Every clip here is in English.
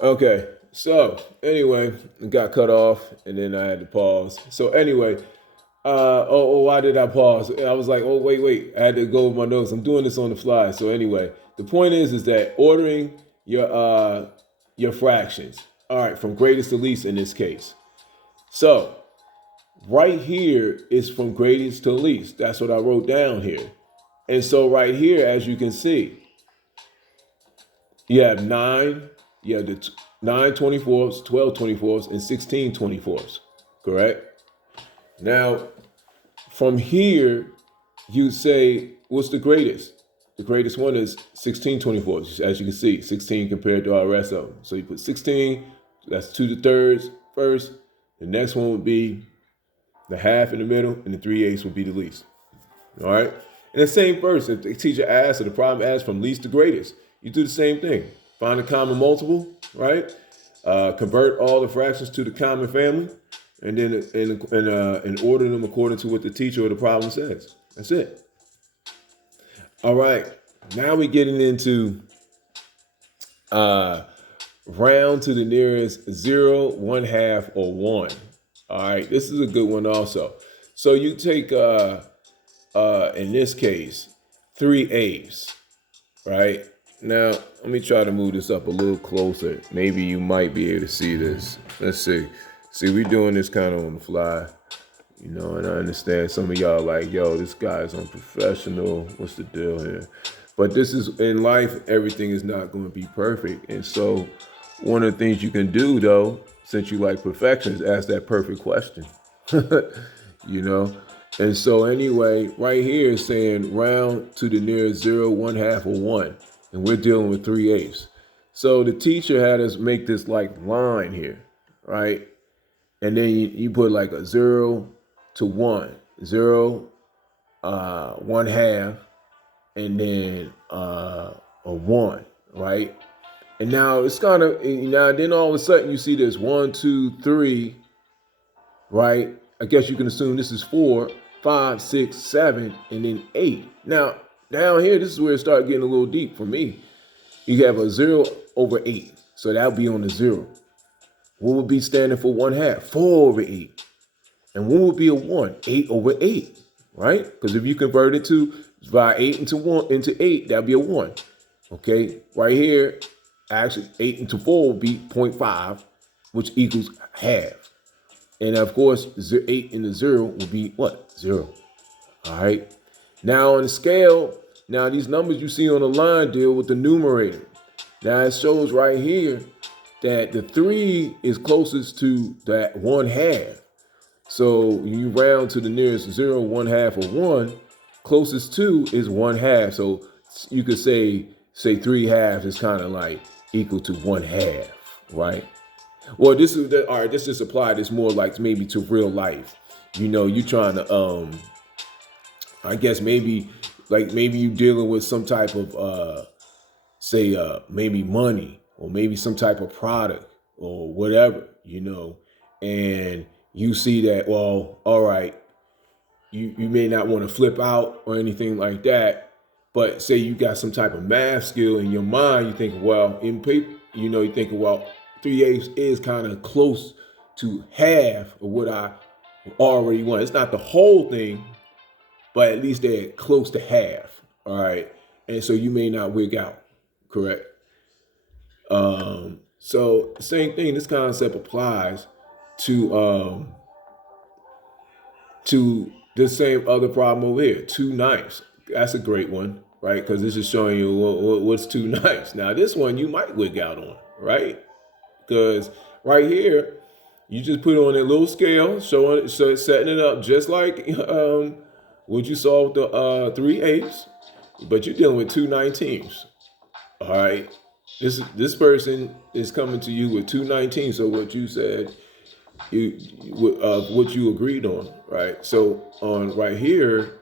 Okay, so anyway, it got cut off, and then I had to pause. So anyway, why did I pause? I was like, oh, wait. I had to go with my notes. I'm doing this on the fly. So anyway, the point is that ordering your fractions. All right, from greatest to least in this case. So right here is from greatest to least. That's what I wrote down here. And so right here, as you can see, you have nine, you have the 9/24, 12/24, and 16/24. Correct? Now, from here, you say, what's the greatest? The greatest one is 16/24, as you can see, 16 compared to all the rest of them. So you put 16, that's 2 to the thirds first. The next one would be the half in the middle, and the 3/8 would be the least. All right? And the same first, if the teacher asks or the problem asks from least to greatest, you do the same thing. Find a common multiple, right? Convert all the fractions to the common family, and then and order them according to what the teacher or the problem says. That's it. All right. Now we're getting into uh, round to the nearest zero, one half, or one. All right. This is a good one also. So you take in this case 3/8, right? Now let me try to move this up a little closer. Maybe you might be able to see this. Let's see. See, we're doing this kind of on the fly. And I understand some of y'all like, yo, this guy's unprofessional. What's the deal here? But this is in life, everything is not going to be perfect. And so one of the things you can do though, since you like perfection, is ask that perfect question. you know? And so anyway, right here is saying round to the nearest zero, one half, or one. And we're dealing with 3/8. So the teacher had us make this like line here, right? And then you put like a 0 to 1, 0, 1/2, and then a 1, right? And now it's kind of, then all of a sudden you see this 1, 2, 3, right? I guess you can assume this is 4, 5, 6, 7, and then 8. Now, down here, this is where it started getting a little deep for me. You have a 0 over 8. So that'll be on the 0. What would be standing for 1/2? 4 over 8. And what would be a 1? 8 over 8, right? Because if you convert it to divide 8 into 8, that'd be a 1. Okay, right here, actually 8 into 4 would be zero point 0.5, which equals half. And of course, 8 into 0 would be what? 0. All right. Now on the scale, now these numbers you see on the line deal with the numerator. Now it shows right here that the 3 is closest to that 1/2. So you round to the nearest 0, 1/2, or 1. Closest to is 1/2. So you could say 3/2 is kind of like equal to 1/2, right? Well, this is all right. This just applied. This more like maybe to real life. You trying to I guess maybe you dealing with some type of say maybe money, or maybe some type of product or whatever, and you see that, well, all right, you may not want to flip out or anything like that, but say you got some type of math skill in your mind, you think, well, in paper, you thinking, well, 3/8 is kind of close to half of what I already want. It's not the whole thing, but at least they're close to half. All right. And so you may not wig out. Correct. So same thing, this concept applies to the same other problem over here, 2/9. That's a great one, right? Because this is showing you what's 2/9. Now this one you might wig out on, right? Because right here, you just put on a little scale, showing, so setting it up just like what you saw with the 3/8, but you're dealing with 2/19. All right, this person is coming to you with 2/19. So what you said, what you agreed on, right? So on right here,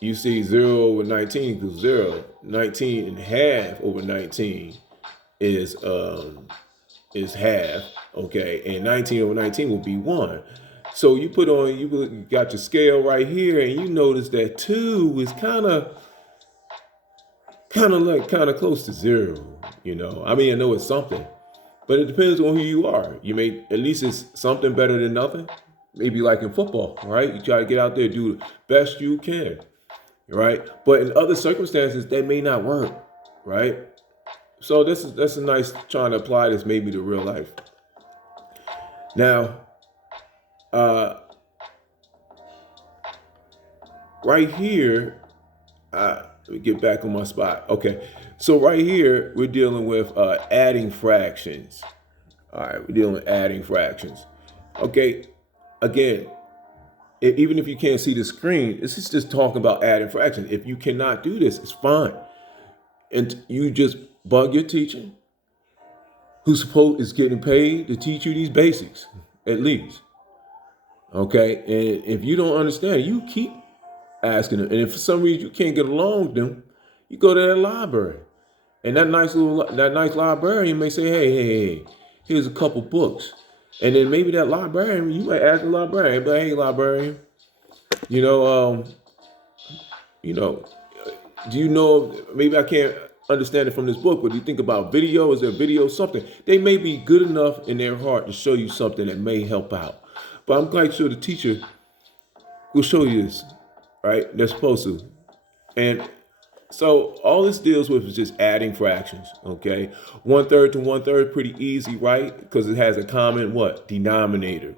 you see 0 over 19 equals 0. 19 and half over 19 is half, okay, and 19 over 19 will be 1. So you got your scale right here, and you notice that 2 is kind of close to 0. I mean, I know it's something, But it depends on who you are. You may, at least it's something better than nothing. Maybe like in football, right? You try to get out there, do the best you can, right? But in other circumstances, that may not work, right? So that's a nice trying to apply this maybe to real life. Now, uh, right here, let me get back on my spot. Okay, so right here we're dealing with adding fractions. All right, we're dealing with adding fractions. Okay, again, even if you can't see the screen, this is just talking about adding fractions. If you cannot do this, it's fine, and you just bug your teacher, who is getting paid to teach you these basics, at least. Okay, and if you don't understand, you keep asking them. And if for some reason you can't get along with them, you go to that library. And that nice librarian may say, hey, here's a couple books. And then maybe that librarian, you might ask the librarian, but hey, librarian, you know, you know, do you know, maybe I can't understand it from this book, but do you think about video? Is there video something? They may be good enough in their heart to show you something that may help out. But I'm quite sure the teacher will show you this, right? They're supposed to. And so all this deals with is just adding fractions, okay? 1/3 to 1/3, pretty easy, right? Because it has a common what? Denominator.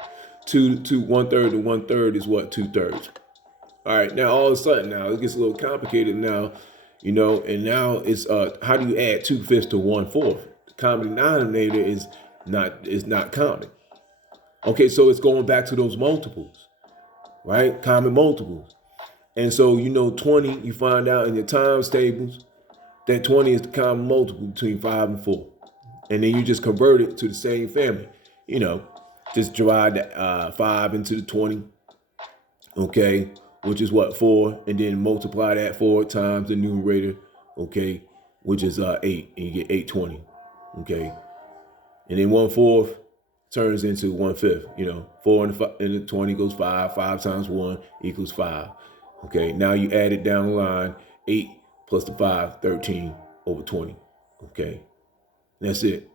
1/3 to 1/3 is what? 2/3. All right, now all of a sudden now it gets a little complicated now, and now it's how do you add 2/5 to 1/4? The common denominator is not common. Okay, so it's going back to those multiples, right? Common multiples. And so, 20, you find out in your times tables that 20 is the common multiple between 5 and 4. And then you just convert it to the same family. Just divide the 5 into the 20, okay, which is what, 4. And then multiply that 4 times the numerator, okay, which is 8. And you get 820, okay. And then 1/4 turns into 1/5. 4 and the 20 goes 5. 5 times 1 equals 5. Okay, now you add it down the line. 8 plus the 5, 13 over 20. Okay, that's it.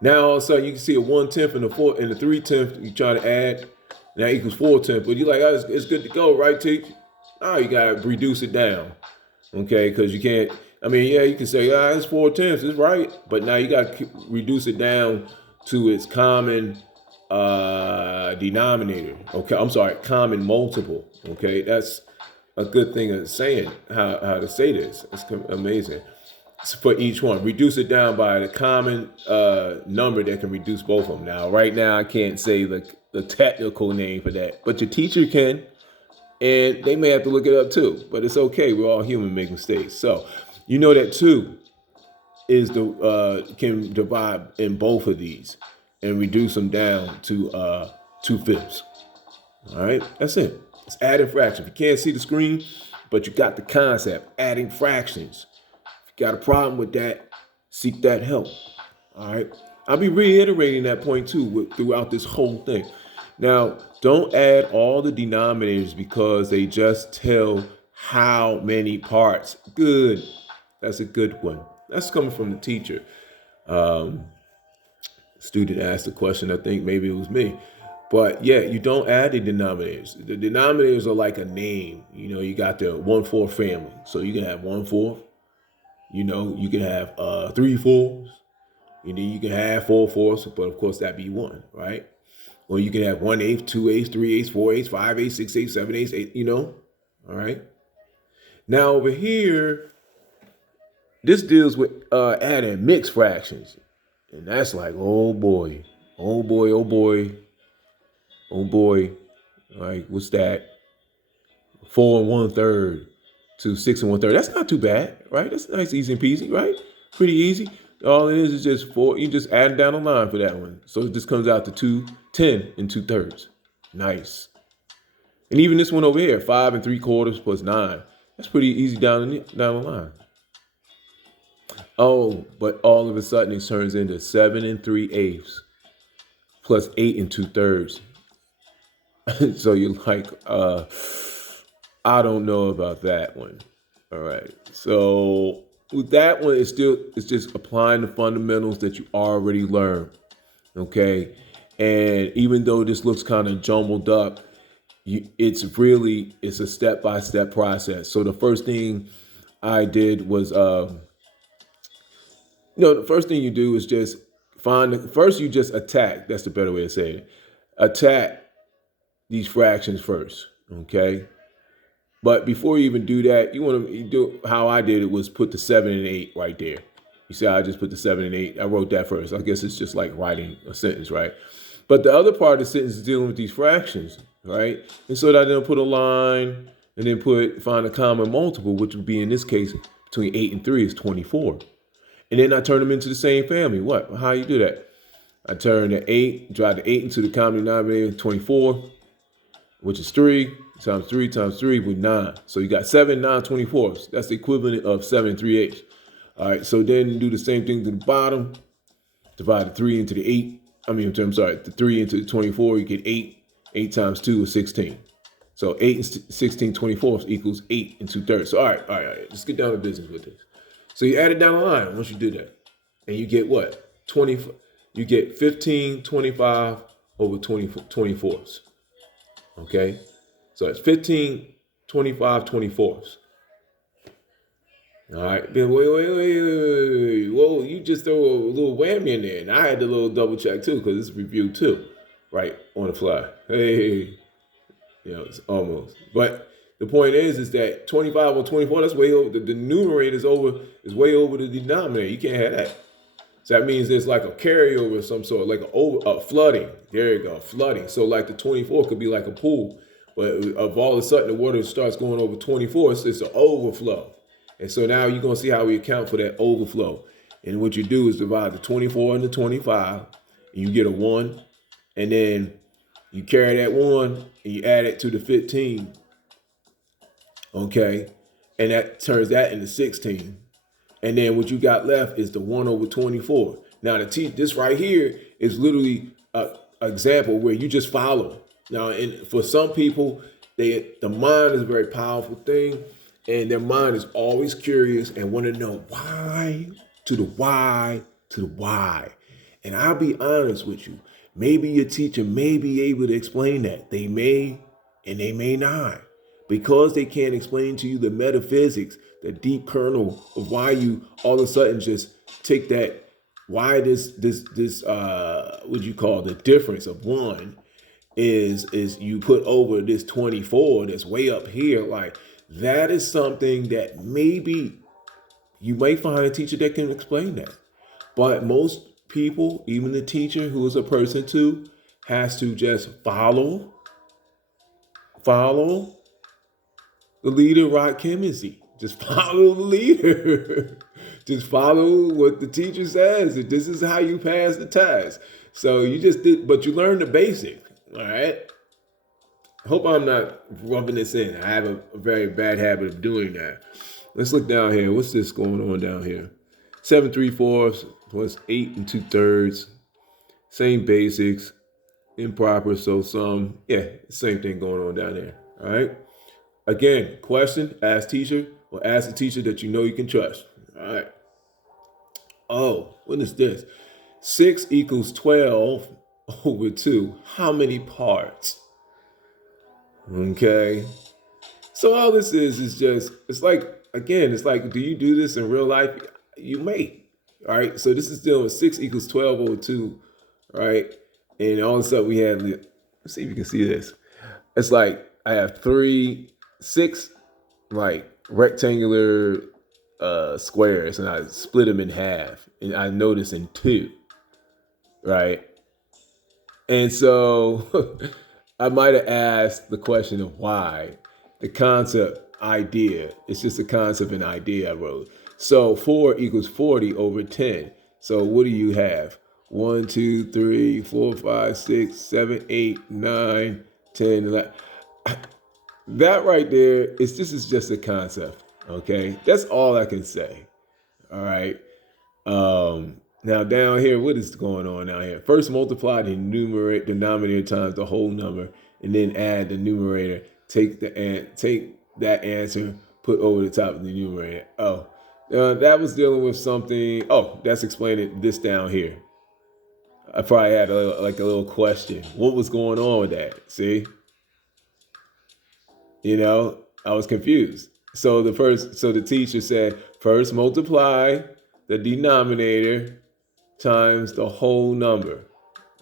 Now all of a sudden you can see a 1/10 and a 4 and a 3/10. You try to add, now equals 4/10. But you're like, oh, it's good to go, right, teacher? No, you gotta reduce it down. Okay, because you can't. I mean, yeah, you can say, it's 4/10, it's right, but now you gotta reduce it down to its common denominator. Okay, I'm sorry, common multiple. Okay, that's a good thing of saying how to say this. It's amazing. So for each one, reduce it down by the common number that can reduce both of them. Now, right now, I can't say the technical name for that, but your teacher can, and they may have to look it up too. But it's okay. We're all human, make mistakes. So, that 2 is can divide in both of these and reduce them down to 2/5. All right, that's it. It's adding fractions. If you can't see the screen, but you got the concept, adding fractions. If you got a problem with that, seek that help. All right. I'll be reiterating that point too throughout this whole thing. Now, don't add all the denominators because they just tell how many parts. Good. That's a good one. That's coming from the teacher. Student asked the question. I think maybe it was me. But yeah, you don't add the denominators. The denominators are like a name. You got the 1/4 family. So you can have 1/4. You can have 3/4. And then you can have 4/4, but of course that'd be 1, right? Or you can have 1/8, 2/8, 3/8, 4/8, 5/8, 6/8, 7/8, 8, All right. Now over here, this deals with adding mixed fractions. And that's like, oh boy, oh boy, oh boy. Oh boy, all right, what's that? 4 1/3 to 6 1/3. That's not too bad, right? That's nice, easy and peasy, right? Pretty easy. All it is just 4. You just add down the line for that one. So it just comes out to 210 and 2/3. Nice. And even this one over here, 5 3/4 plus 9. That's pretty easy down the line. Oh, but all of a sudden it turns into 7 3/8 plus 8 2/3. So you're like, I don't know about that one. All right. So With that one, it's just applying the fundamentals that you already learned. Okay. And even though this looks kind of jumbled up, it's a step-by-step process. So the first thing I did was the first thing you do is just first you just attack. That's the better way to say it. Attack these fractions first. Okay. But before you even do that, you want to do how I did it was put the 7 and 8 right there. You see, I just put the 7 and 8. I wrote that first. I guess it's just like writing a sentence, right? But the other part of the sentence is dealing with these fractions, right? And so I then put a line and then find a common multiple, which would be in this case between 8 and 3 is 24. And then I turn them into the same family. What? How you do that? I turn drive the 8 into the common denominator, 24, which is 3 times 3 times 3 with 9. So you got 7, 9, 24s. That's the equivalent of 7 3/8. All right, so then do the same thing to the bottom. Divide the 3 into the 8. The 3 into the 24, you get 8. 8 times 2 is 16. So 8 and 16 24ths equals 8 and 2/3. So all right. Let's get down to business with this. So you add it down the line once you do that. And you get what? 20. You get 15 25 over 24ths. Okay? So it's 15 25 24ths. All right. Then wait. Whoa, you just throw a little whammy in there. And I had to little double check too, because it's review too. Right? On the fly. Hey. It's almost. But the point is that 25 on 24, that's way over. The numerator is way over the denominator. You can't have that. So that means there's like a carryover of some sort, like a flooding. There you go, flooding. So like the 24 could be like a pool, but of all of a sudden the water starts going over 24, it's an overflow. And so now you're going to see how we account for that overflow. And what you do is divide the 24 into 25, and you get a 1, and then you carry that 1 and you add it to the 15. Okay, and that turns that into 16. And then what you got left is the 1 over 24. Now this right here is literally an example where you just follow. Now, and for some people, the mind is a very powerful thing, and their mind is always curious and want to know why to the why to the why. And I'll be honest with you, maybe your teacher may be able to explain that. They may and they may not. Because they can't explain to you the metaphysics, the deep kernel of why you all of a sudden just take that, why this what you call the difference of 1 is you put over this 24 that's way up here. Like, that is something that maybe you may find a teacher that can explain that. But most people, even the teacher who is a person too, has to just follow the leader, rock chemistry. Just follow the leader. Just follow what the teacher says. This is how you pass the test. So you just did, but you learned the basic. All right. I hope I'm not rubbing this in. I have a very bad habit of doing that. Let's look down here. What's this going on down here? 7 3/4 plus 8 and 2/3. Same basics. Improper. So same thing going on down there. All right. Again, question, ask teacher, or ask a teacher that you know you can trust. All right. Oh, what is this? 6 equals 12 over 2. How many parts? Okay. So all this is just, it's like, do you do this in real life? You may. All right. So this is dealing with 6 equals 12 over 2. Right. And all of a sudden we had, let's see if you can see this. It's like I have 6 like rectangular squares, and I split them in half, and I notice in 2, right? And so I might have asked the question of why. The concept idea. It's just a concept and idea I wrote. So 4 equals 40 over 10. So what do you have? 1, 2, 3, 4, 5, 6, 7, 8, 9, 10, 11. That right there this is just a concept. Okay. That's all I can say. All right. Now down here, what is going on down here? First multiply the denominator times the whole number, and then add the numerator. Take that answer, put over the top of the numerator. Oh, That was dealing with something. Oh, that's explaining this down here. I probably had a little question. What was going on with that? See, I was confused. So the teacher said, first multiply the denominator times the whole number,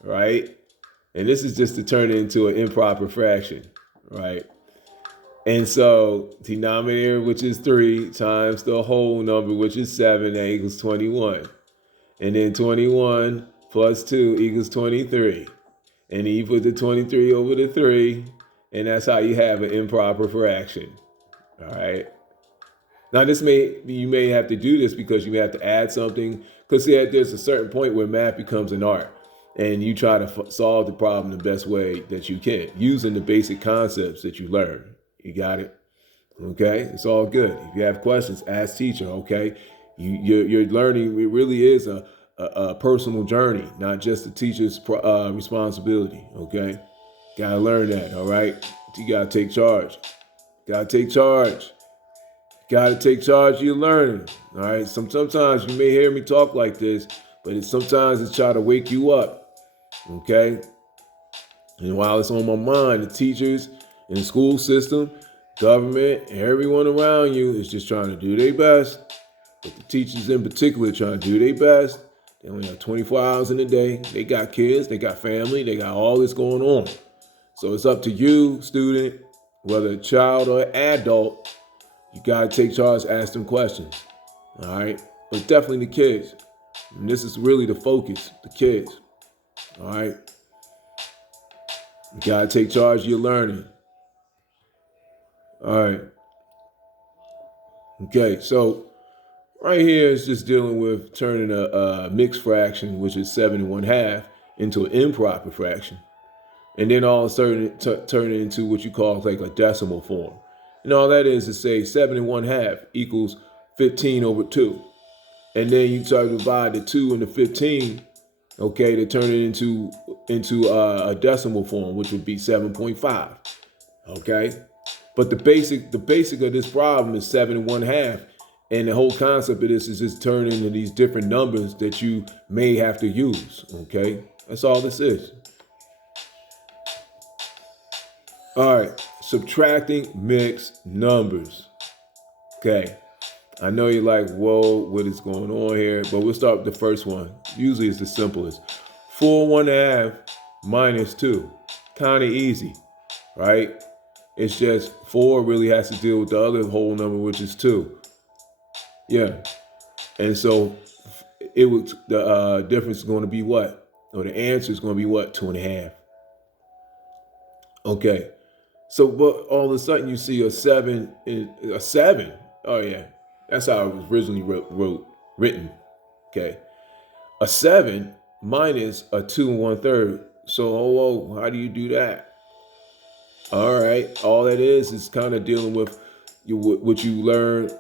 right? And this is just to turn it into an improper fraction, right? And so denominator, which is 3, times the whole number, which is 7, that equals 21. And then 21 plus 2 equals 23. And you put the 23 over the 3, and that's how you have an improper fraction. All right. Now, you may have to do this because you may have to add something. Because there's a certain point where math becomes an art, and you try to solve the problem the best way that you can, using the basic concepts that you learn. You got it? Okay, it's all good. If you have questions, ask teacher. Okay, you're learning. It really is a personal journey, not just the teacher's responsibility. Okay, gotta learn that. All right, you gotta take charge. Gotta take charge. Gotta take charge of your learning. All right. Sometimes you may hear me talk like this, but sometimes it's try to wake you up. Okay. And while it's on my mind, the teachers in the school system, government, and everyone around you is just trying to do their best. But the teachers in particular trying to do their best. They only have 24 hours in a day. They got kids, they got family, they got all this going on. So it's up to you, student, whether a child or adult. You gotta take charge, ask them questions. All right. But definitely the kids. And this is really the focus, the kids. All right. You gotta take charge of your learning. All right. Okay, so right here is just dealing with turning a mixed fraction, which is 7 1/2, into an improper fraction. And then all of a sudden turn it into what you call like a decimal form. And all that is to say 7 1/2 equals 15 over 2. And then you try to divide the 2 into 15, okay, to turn it into a decimal form, which would be 7.5. Okay? But the basic of this problem is 7 1/2. And the whole concept of this is just turning into these different numbers that you may have to use. Okay? That's all this is. All right, subtracting mixed numbers. Okay, I know you're like, whoa, what is going on here? But we'll start with the first one. Usually it's the simplest. 4 1/2 minus 2. Kind of easy, right? It's just 4 really has to deal with the other whole number, which is 2. Yeah, and so the difference is going to be what? Or the answer is going to be what? 2.5. Okay. So, but all of a sudden you see a 7. Oh yeah, that's how it was originally written. Okay, a 7 minus a 2 1/3. So, how do you do that? All right, all that is kind of dealing with what you learn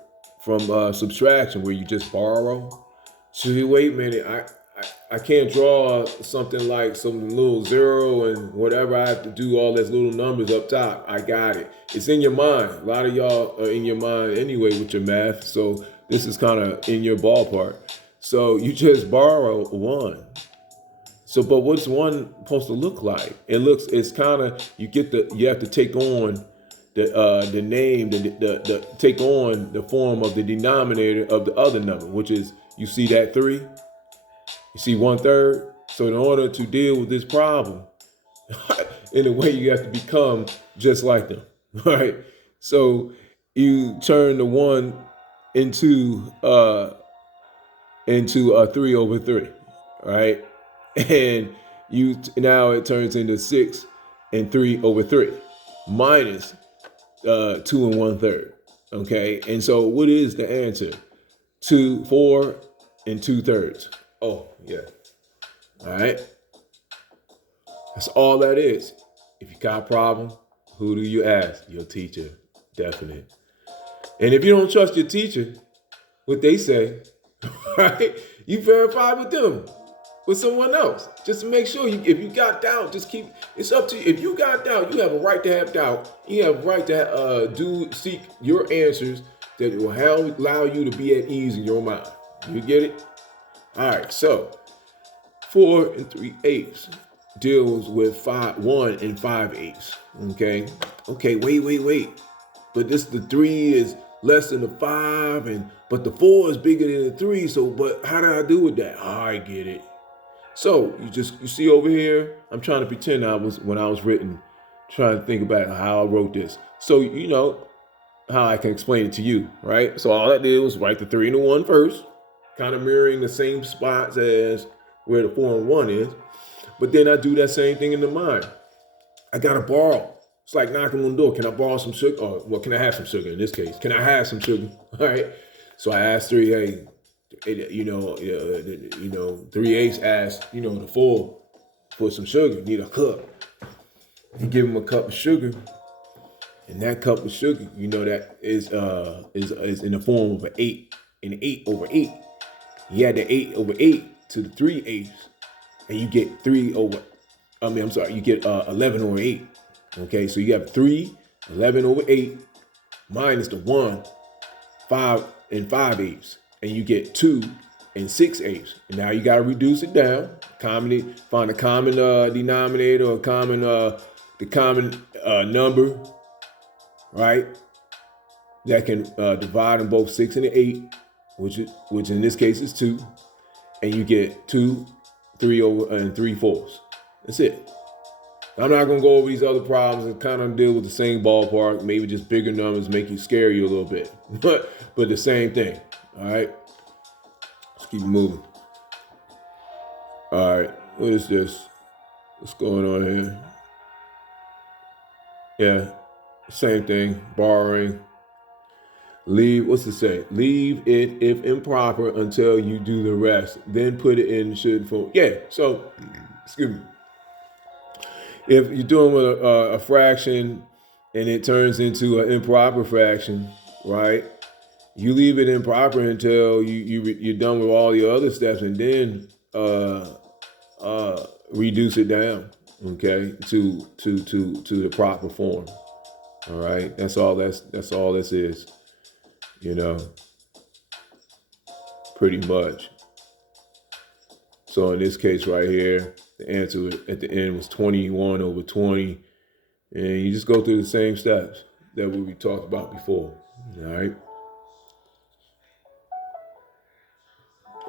from subtraction, where you just borrow. So wait a minute, I can't draw something like some little zero and whatever. I have to do all those little numbers up top. I got it. It's in your mind. A lot of y'all are in your mind anyway with your math. So this is kind of in your ballpark. So you just borrow 1. So, but what's 1 supposed to look like? It's kind of, you have to take on the name, take on the form of the denominator of the other number, which is, you see that 3? You see 1/3? So in order to deal with this problem, in a way, you have to become just like them, right? So you turn the 1 into a 3 over 3, right? And now it turns into 6 and 3 over 3 minus 2 and 1/3. Okay, and so what is the answer? 4 and 2/3. Oh, yeah. All right. That's all that is. If you got a problem, who do you ask? Your teacher. Definite. And if you don't trust your teacher, what they say, right? You verify with them, with someone else. Just to make sure, if you got doubt, it's up to you. If you got doubt, you have a right to have doubt. You have a right to seek your answers that will allow you to be at ease in your mind. You get it? All right, so 4 3/8 deals with 1 5/8. Okay, wait. But the 3 is less than the 5, but the 4 is bigger than the 3. So, but how did I do with that? Oh, I get it. So you see over here, I'm trying to pretend when I was written, trying to think about how I wrote this. So you know how I can explain it to you, right? So all I did was write the 3 and the 1 first, kind of mirroring the same spots as where the 4 and 1 is. But then I do that same thing in the mind. I gotta borrow. It's like knocking on the door. Can I borrow some sugar? Or well, can I have some sugar in this case? Can I have some sugar? All right. So I asked 3, hey, 3/8 asked, the 4 for some sugar. Need a cup. You give him a cup of sugar, and that cup of sugar, that is in the form of an 8, an 8/8. You add the 8/8 to the 3/8, and you get you get 11/8. Okay, so you have 3, 11/8 minus the 1, 5 5/8, and you get 2 6/8. And now you gotta reduce it down. Find a common denominator or the common number, right? That can divide in both 6 and 8, which in this case is 2, and you get 2 3/4. That's it. I'm not gonna go over these other problems and kind of deal with the same ballpark. Maybe just bigger numbers make you scare you a little bit, but the same thing. All right, let's keep moving. All right, what is this? What's going on here? Yeah, same thing. Borrowing. Leave. What's it say? Leave it if improper until you do the rest. Then put it in should form. Yeah. So, excuse me. If you're doing with a fraction and it turns into an improper fraction, right? You leave it improper until you're done with all the other steps, and then reduce it down, okay, to the proper form. All right, that's all this is, pretty much. So in this case right here, the answer at the end was 21/20, and you just go through the same steps that we talked about before. All right.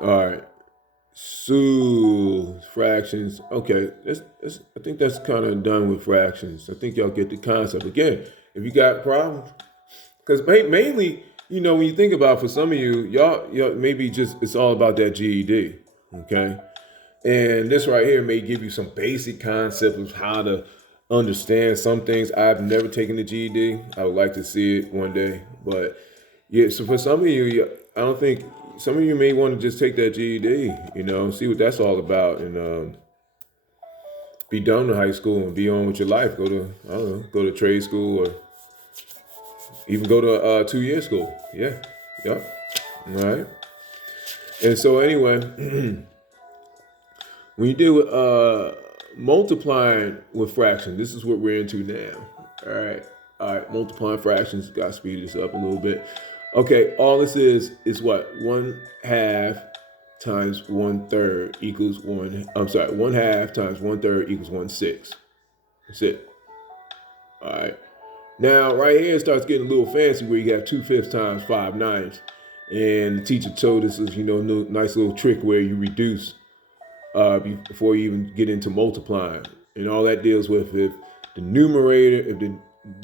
All right. So fractions. Okay, I think that's kind of done with fractions. I think y'all get the concept. Again, if you got problems, because mainly, when you think about, for some of you, y'all maybe just it's all about that GED. Okay. And this right here may give you some basic concept of how to understand some things. I've never taken the GED. I would like to see it one day. But yeah, so for some of you, I don't think, some of you may want to just take that GED, see what that's all about, and be done with high school and be on with your life. Go to trade school, or even go to 2-year school. Yeah. Yep. All right. And so anyway, when you deal with multiplying with fractions, this is what we're into now. All right, multiplying fractions, got to speed this up a little bit. Okay, all this is what? 1/2 times 1/3 equals 1/2 times 1/3 equals 1/6. That's it. All right. Now, right here, it starts getting a little fancy where you have 2/5 times 5/9. And the teacher told us, nice little trick where you reduce before you even get into multiplying. And all that deals with if the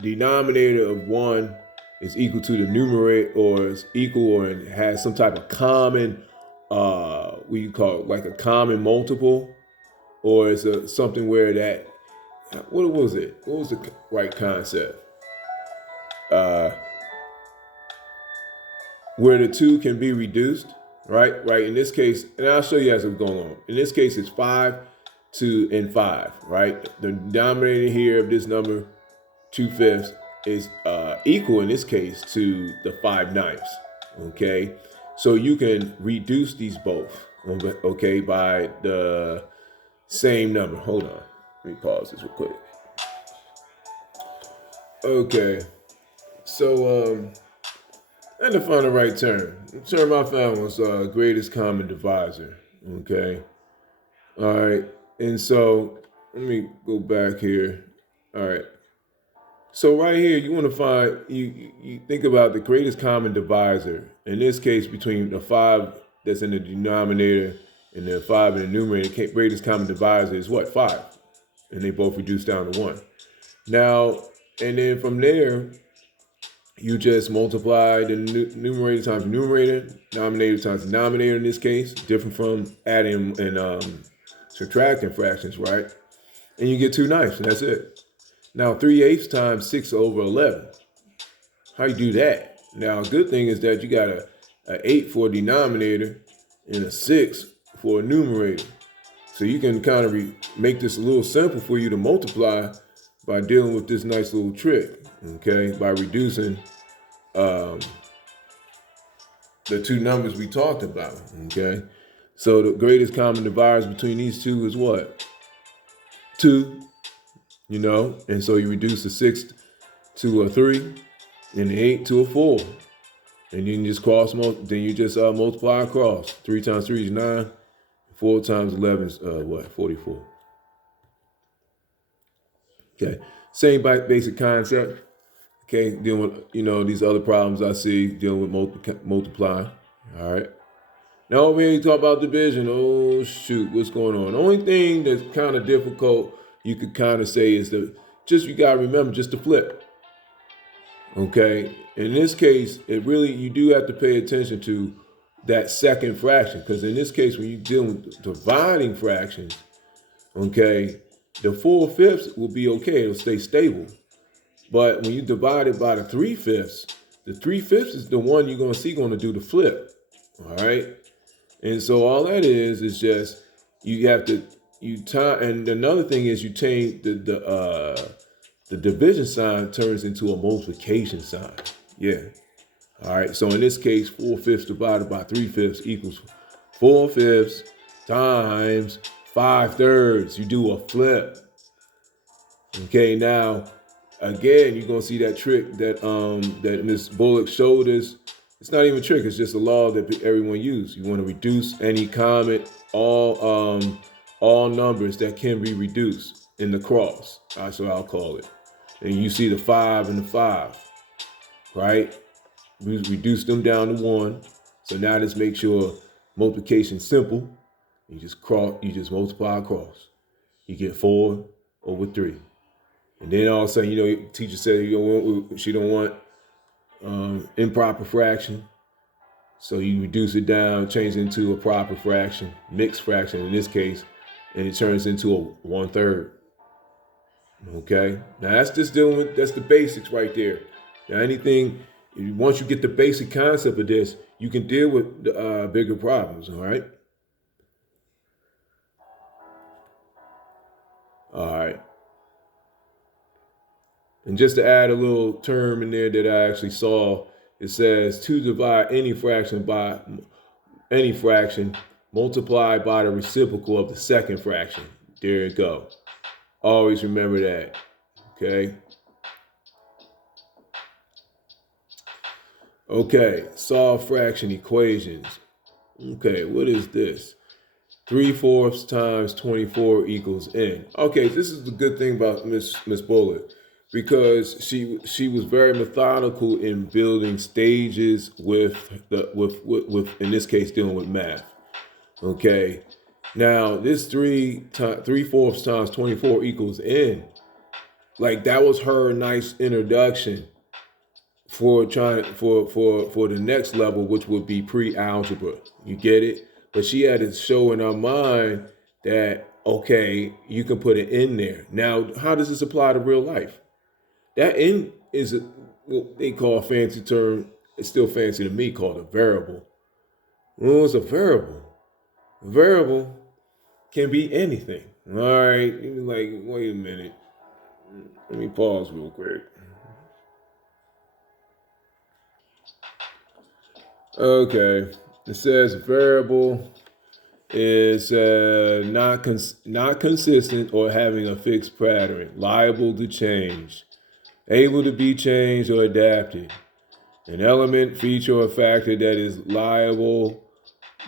denominator of 1 is equal to the numerator, or is equal, or has some type of common, we call it like a common multiple, or is something where that, what was it? What was the right concept? Where the two can be reduced. Right. In this case, and I'll show you as it's going on. In this case, it's 5, 2, and 5. Right. The denominator here of this number, 2/5, is equal in this case to the 5/9. Okay. So you can reduce these both. Okay, by the same number. Hold on. Let me pause this real quick. Okay. So And to find the right term. The term I found was greatest common divisor. Okay. All right. And so let me go back here. All right. So right here, you want to find you think about the greatest common divisor. In this case, between the 5 that's in the denominator and the 5 in the numerator, greatest common divisor is what? 5, and they both reduce down to 1. Now, and then from there, you just multiply the numerator times the numerator, denominator times the denominator in this case, different from adding and subtracting fractions, right? And you get 2/9, and that's it. Now, 3/8 times 6/11. How you do that? Now, a good thing is that you got a 8 for a denominator and a 6 for a numerator. So you can kind of make this a little simple for you to multiply by dealing with this nice little trick, okay? By reducing the two numbers we talked about, okay? So the greatest common divisor between these two is what? 2, and so you reduce the 6 to a 3 and the 8 to a 4. And you can just multiply across. 3 times 3 is 9. 4 times 11 is 44. Okay. Same basic concept. Okay, dealing with, these other problems I see, dealing with multiplying. All right. Now over here you talk about division. Oh shoot, what's going on? The only thing that's kind of difficult you could kind of say is you gotta remember just to flip. Okay. In this case, you do have to pay attention to that second fraction, because in this case, when you're dealing with dividing fractions, okay, the 4/5 will be okay, it'll stay stable. But when you divide it by the 3/5, the 3/5 is the one you're going to do the flip. All right. And so all that is just and another thing is you change the division sign turns into a multiplication sign. Yeah. All right. So in this case, 4/5 divided by 3/5 equals 4/5 times 5/3. You do a flip. Okay. Now, again, you're gonna see that trick that Miss Bullock showed us. It's not even a trick. It's just a law that everyone uses. You want to reduce any common all numbers that can be reduced in the cross. That's what I'll call it. And you see the 5 and the 5, right? We reduce them down to 1. So now let's make sure multiplication simple. You just multiply across. You get 4/3. And then all of a sudden, teacher said she don't want improper fraction. So you reduce it down, change it into a proper fraction, mixed fraction in this case, and it turns into a 1/3. Okay. Now that's that's the basics right there. Now once you get the basic concept of this, you can deal with the bigger problems. All right. All right. And just to add a little term in there that I actually saw, it says to divide any fraction by any fraction multiplied by the reciprocal of the second fraction. There you go. Always remember that. Okay. Okay, solve fraction equations. Okay, what is this? 3/4 times 24 equals n. Okay, this is the good thing about Miss Bullitt, because she was very methodical in building stages with in this case dealing with math. Okay, now this 3/4 times 24 equals n. Like that was her nice introduction for the next level, which would be pre-algebra. You get it? But she had to show in her mind that, okay, you can put it in there. Now, how does this apply to real life? That n is what they call a fancy term. It's still fancy to me, called a variable. Well, it's a variable. A variable can be anything. All right, you're like, wait a minute. Let me pause real quick. Okay, it says variable is not consistent or having a fixed pattern, liable to change, able to be changed or adapted. An element, feature, or factor that is liable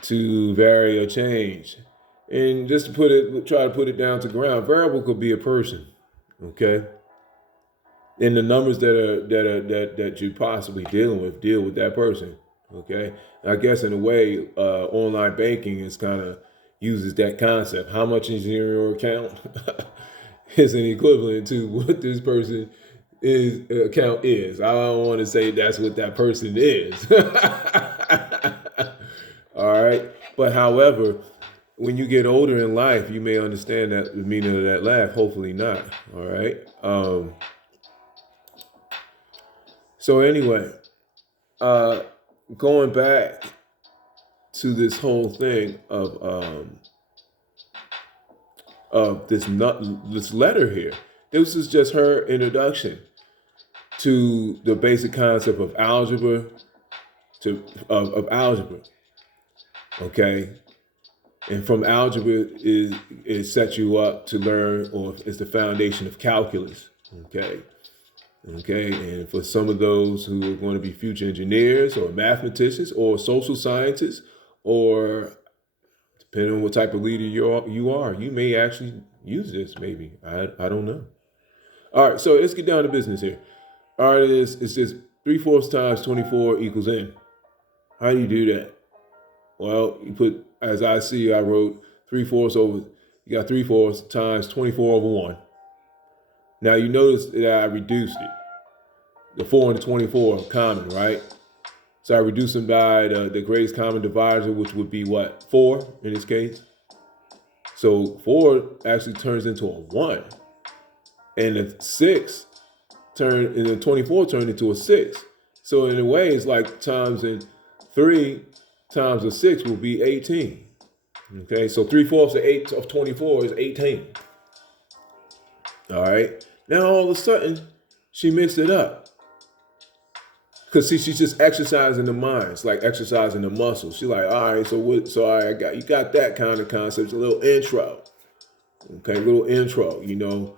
to vary or change. And just to try to put it down to ground, variable could be a person, okay? And the numbers that you possibly deal with that person, okay? I guess in a way, online banking is kind of uses that concept. How much is in your account is an equivalent to what this person is account is. I don't want to say that's what that person is. All right. But however, when you get older in life, you may understand that the meaning of that laugh. Hopefully not. All right. So anyway, going back to this whole thing of this letter here. This is just her introduction to the basic concept of algebra, of algebra. Okay. And from algebra it sets you up to learn, or it's the foundation of calculus. Okay. Okay. And for some of those who are going to be future engineers or mathematicians or social scientists, or depending on what type of leader you are, you may actually use this. Maybe I don't know. All right. So let's get down to business here. All right. It's just 3/4 times 24 equals n. How do you do that? Well, you put, as I see, I wrote 3/4 over, you got 3/4 times 24 over 1. Now you notice that I reduced it. The 4 and the 24 are common, right? So I reduce them by the greatest common divisor, which would be what? 4 in this case. So 4 actually turns into a 1. And the 24 turned into a 6. So in a way, it's like times in 3 times a 6 will be 18. Okay, so 3/4 of 24 is 18. All right. Now all of a sudden, she mixed it up. Because see, she's just exercising the mind. It's like exercising the muscles. She's like, all right, so what? So you got that kind of concept. It's a little intro. Okay, a little intro. You know,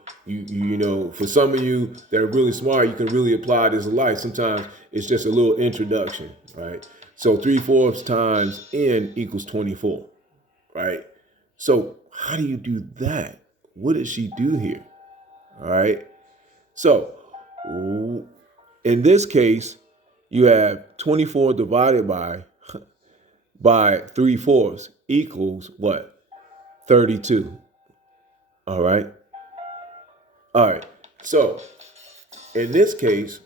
for some of you that are really smart, you can really apply this in life. Sometimes it's just a little introduction, right? So 3/4 times n equals 24, right? So how do you do that? What did she do here? All right. So in this case, you have 24 divided by 3/4 equals what? 32. All right. All right. So in this case,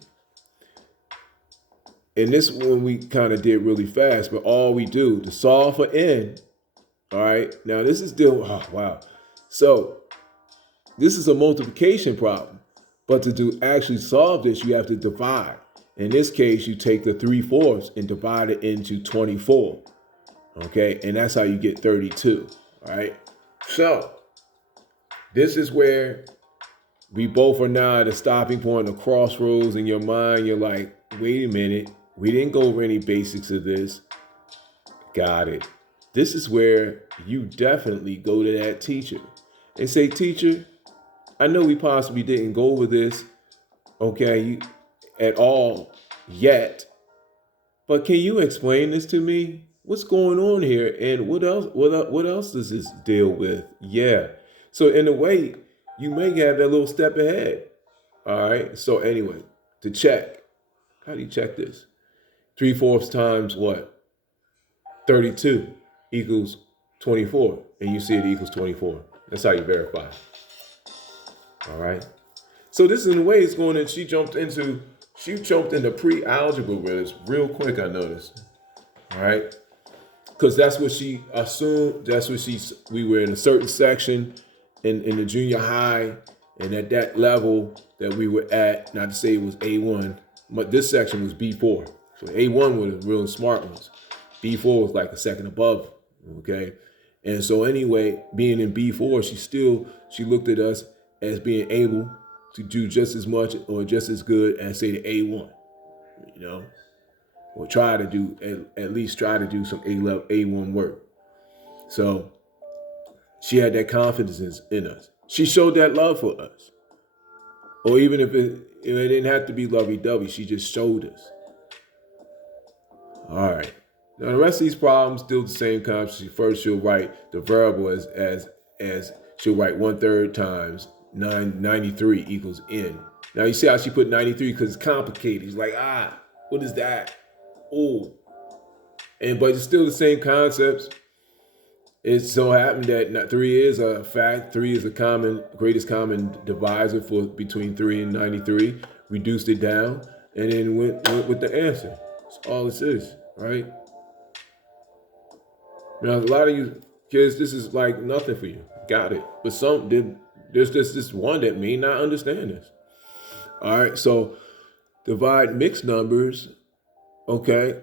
and this one we kind of did really fast, but all we do to solve for n, all right. Now this is still, oh, wow. So this is a multiplication problem, but to actually solve this, you have to divide. In this case, you take the 3/4 and divide it into 24. Okay, and that's how you get 32. All right. So this is where we both are now at a stopping point, a crossroads in your mind. You're like, wait a minute, we didn't go over any basics of this. Got it. This is where you definitely go to that teacher and say, teacher, I know we possibly didn't go over this, okay, at all yet, but can you explain this to me? What's going on here? And what else? What else does this deal with? Yeah. So in a way, you may have that little step ahead. All right. So anyway, to check, how do you check this? 3/4 times what? 32 equals 24, and you see it equals 24. That's how you verify. All right. So this in a way is going in. She jumped into pre-algebra with us real quick, I noticed. All right. Because that's what she assumed. That's what we were in a certain section in the junior high. And at that level that we were at, not to say it was A1, but this section was B4. So A1 were the real smart ones. B4 was like a second above. Okay. And so anyway, being in B4, she looked at us as being able to do just as much or just as good as say the A1, you know, or try to do at least try to do some A1 work. So she had that confidence in us. She showed that love for us, or even if it didn't have to be lovey-dovey, she just showed us. All right. Now the rest of these problems still the same concept. First, she'll write the variable as she'll write 1/3 times 93 equals n. Now you see how she put 93 because it's complicated. She's like, what is that? Oh, but it's still the same concepts. It so happened that 3 is a fact. 3 is the greatest common divisor for between 3 and 93. Reduced it down and then went with the answer. That's all this is, right? Now, a lot of you kids, this is like nothing for you. Got it. But there's just this one that may not understand this. All right, so divide mixed numbers. Okay,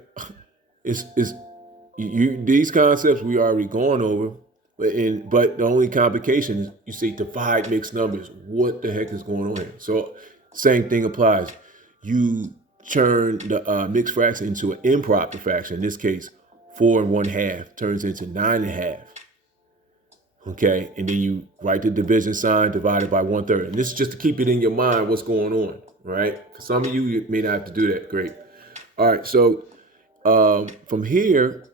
it's these concepts we already gone over, but the only complication is you say divide mixed numbers. What the heck is going on here? So same thing applies. You turn the mixed fraction into an improper fraction. In this case, 4 1/2 turns into 9 1/2. Okay, and then you write the division sign divided by 1/3. And this is just to keep it in your mind what's going on, right? For some of you may not have to do that. Great. All right, so from here,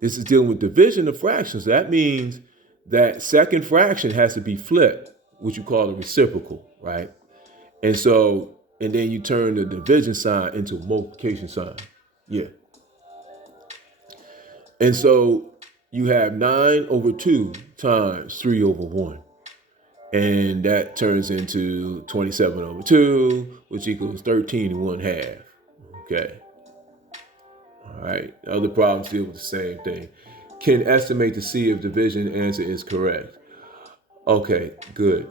this is dealing with division of fractions. That means that second fraction has to be flipped, which you call a reciprocal, right? And then you turn the division sign into a multiplication sign. Yeah. And so you have 9/2 times 3/1. And that turns into 27/2, which equals 13 1/2. Okay. All right. The other problems deal with the same thing. Can estimate to see if division answer is correct. Okay, good.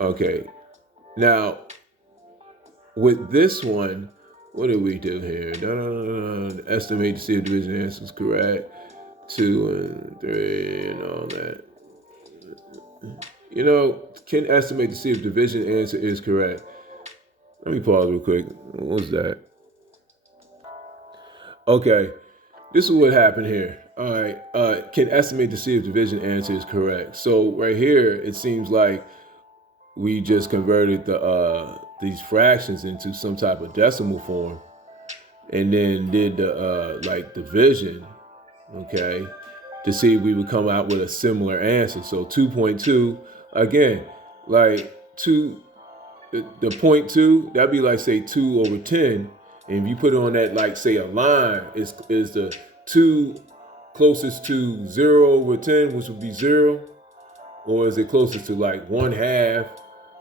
Okay. Now, with this one, what do we do here? Estimate to see if division answer is correct. 2 and 3 and all that. Can estimate to see if division answer is correct. Let me pause real quick. What was that? Okay, this is what happened here. All right, can estimate to see if division answer is correct. So right here, it seems like we just converted these fractions into some type of decimal form, and then did the division, okay, to see if we would come out with a similar answer. So 2.2, again, like the 0.2, that'd be like say 2/10. And if you put it on that, like say a line, is the 2 closest to 0/10, which would be 0? Or is it closest to like 1/2,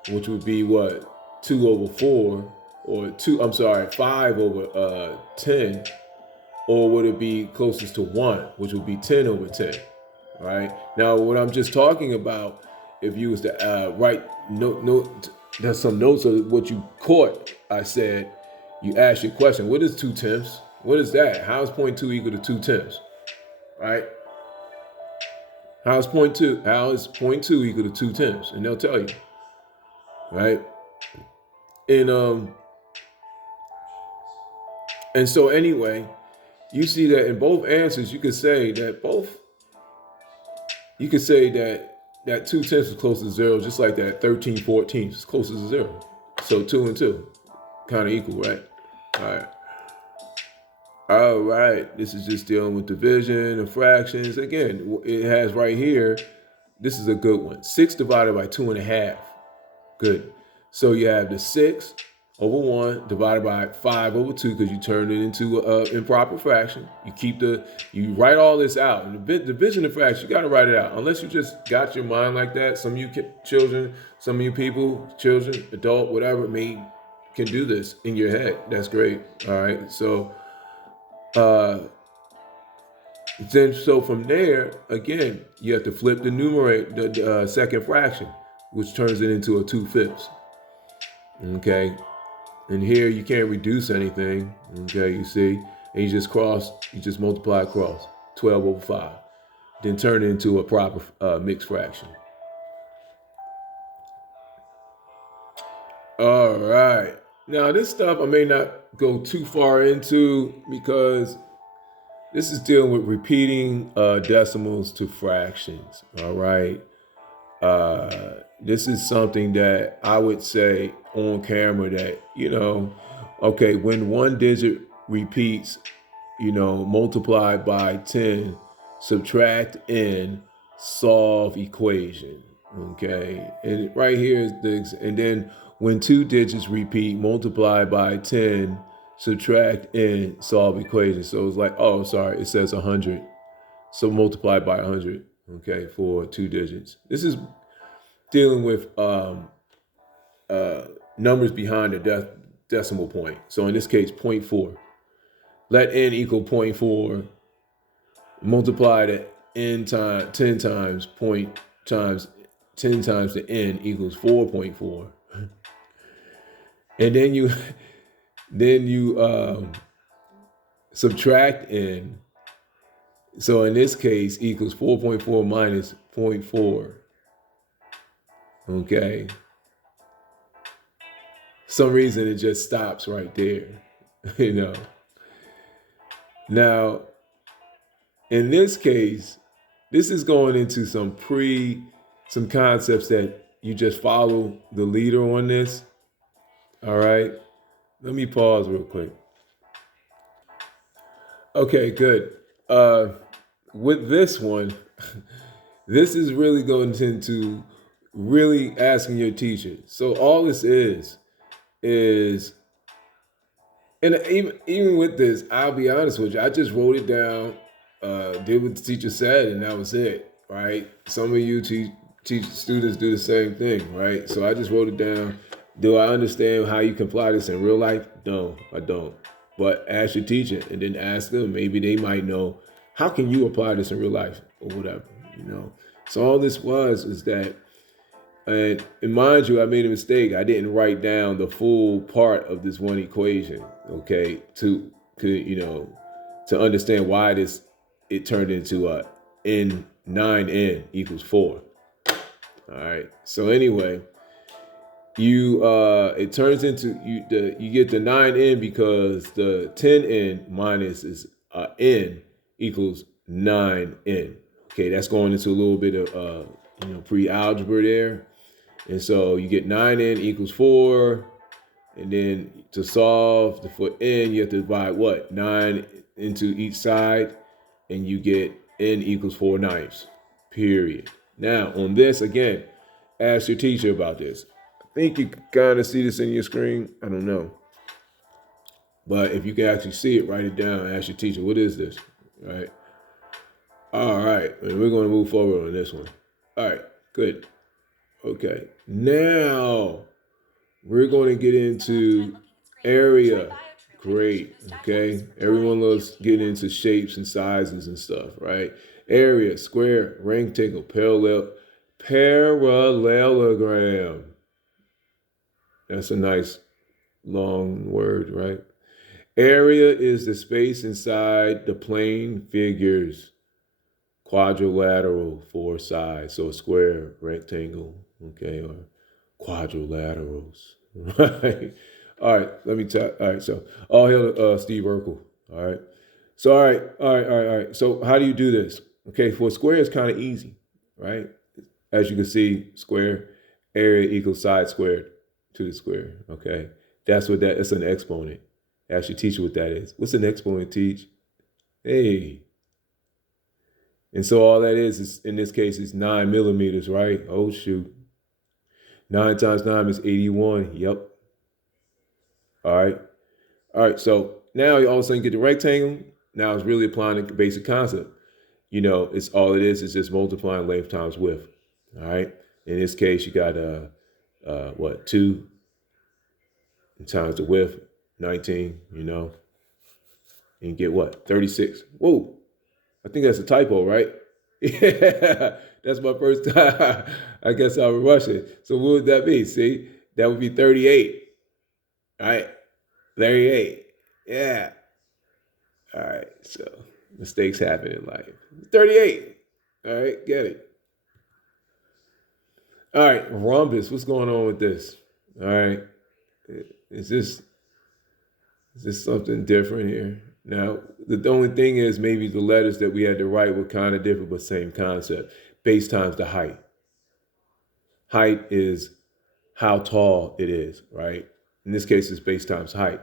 which would be what? 2/4, or 5/10, or would it be closest to 1, which would be 10/10, right? Now, what I'm just talking about, if you was to write there's some notes of what you caught, I said, you ask your question, what is 2/10? What is that? How is 0.2 equal to 2/10? Right? How is 0.2 equal to 2/10? And they'll tell you. Right? And so anyway, you see that in both answers, you could say that 2/10 is close to 0, just like that 13/14 is close to 0. So 2 and 2 kind of equal, right? All right. This is just dealing with division and fractions. Again, it has right here, this is a good one. 6 divided by 2 1/2. Good. So you have the 6/1 divided by 5/2, because you turned it into an improper fraction. You write all this out. And the division of fraction, you got to write it out. Unless you just got your mind like that. Some of you children, some of you people, children, adult, whatever, can do this in your head. That's great. All right. So from there, again, you have to flip the numerator, the second fraction, which turns it into a 2/5. Okay. And here you can't reduce anything. Okay, you see, and you just multiply across 12/5, then turn it into a proper mixed fraction. All right. Now this stuff I may not go too far into, because this is dealing with repeating decimals to fractions. All right. This is something that I would say on camera that, okay, when one digit repeats, multiply by 10, subtract n, solve equation. Okay, and right here is and then when 2 digits repeat, multiply by 10, subtract n, solve equation. So it's like, oh, sorry, it says 100. So multiply by 100, okay, for 2 digits. This is dealing with numbers behind the decimal point. So in this case, 0.4. Let n equal 0.4. Multiply the n time 10 times point times 10 times the n equals 4.4. And then you subtract n. So in this case equals 4.4 minus 0.4. Okay. Some reason it just stops right there. Now, in this case, this is going into some concepts that you just follow the leader on this. All right. Let me pause real quick. Okay, good. With this one, this is really going into really asking your teacher. So all this is, and even with this, I'll be honest with you. I just wrote it down, did what the teacher said, and that was it. Right? Some of you teach students do the same thing, right? So I just wrote it down. Do I understand how you can apply this in real life? No, I don't. But ask your teacher, and then ask them. Maybe they might know how can you apply this in real life or whatever. So all this was that. And mind you, I made a mistake. I didn't write down the full part of this one equation, okay, to understand why it turned into n 9n equals 4. All right. So anyway, it turns into you get the 9n because the 10n minus is n equals 9n. Okay, that's going into a little bit of pre-algebra there. And so you get 9n equals 4. And then to solve for n, you have to divide what? 9 into each side. And you get n equals 4/9. Period. Now, on this, again, ask your teacher about this. I think you can kind of see this in your screen. I don't know. But if you can actually see it, write it down. Ask your teacher, what is this? All right. All right. And we're going to move forward on this one. All right. Good. Okay, now we're going to get into area. Great, okay? Everyone loves getting into shapes and sizes and stuff, right? Area, square, rectangle, parallelogram. That's a nice long word, right? Area is the space inside the plane figures. Quadrilateral, 4 sides, so a square, rectangle, okay, or quadrilaterals, right? All right, let me tell. All right, so all hail Steve Urkel. All right, so all right. So how do you do this? Okay, for a square, it's kind of easy, right? As you can see, square area equals side squared to the square. Okay, that's an exponent. Ask your teacher what that is. What's an exponent, teach? Hey. And so all that is in this case is 9 millimeters, right? Oh, shoot. 9 times 9 is 81. Yep. All right. All right. So now you all of a sudden get the rectangle. Now it's really applying the basic concept. It's all it is just multiplying length times width. All right. In this case, you got 2 times the width, 19, and you get what? 36. Whoa. I think that's a typo, right? Yeah, that's my first time. I guess I was rushing. So what would that be? See, that would be 38. All right, 38. Yeah. All right, so mistakes happen in life. 38. All right, get it. All right, rhombus. What's going on with this? All right, is this something different here? Now, the only thing is maybe the letters that we had to write were kind of different, but same concept. Base times the height. Height is how tall it is, right? In this case, it's base times height.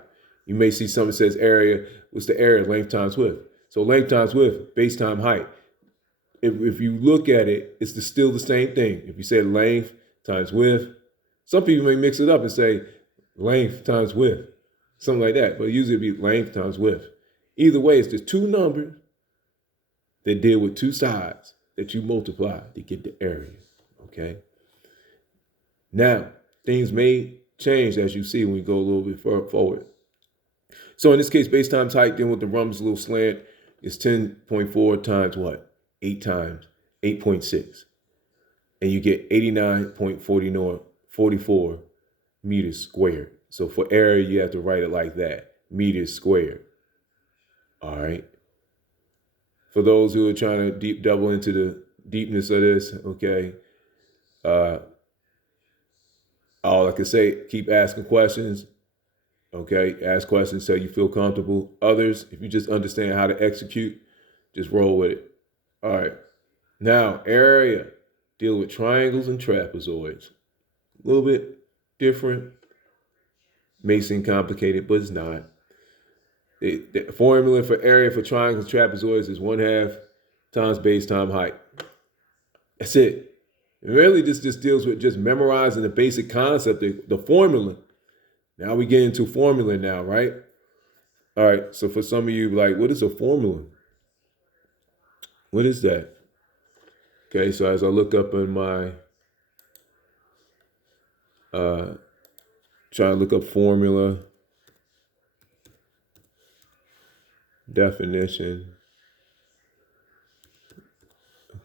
You may see something that says area. What's the area? Length times width. So length times width, base times height. If you look at it, it's still the same thing. If you say length times width, some people may mix it up and say length times width, something like that. But usually it'd be length times width. Either way, it's just two numbers that deal with two sides that you multiply to get the area. Okay. Now, things may change as you see when we go a little bit forward. So in this case, base times height, then with the rhombus, a little slant, is 10.4 times what? 8 times 8.6. And you get 89.44 meters squared. So for area, you have to write it like that, meters squared. All right. For those who are trying to double into the deepness of this, okay, all I can say, keep asking questions. Okay, ask questions so you feel comfortable. Others, if you just understand how to execute, just roll with it. All right. Now, area. Deal with triangles and trapezoids. A little bit different. May seem complicated, but it's not. The formula for area for triangles and trapezoids is 1/2 times base times height. That's it. And really, this just deals with just memorizing the basic concept, the formula. Now we get into formula now, right? All right, so for some of you, like, what is a formula? What is that? Okay, so as I look up in my, try to look up formula, definition.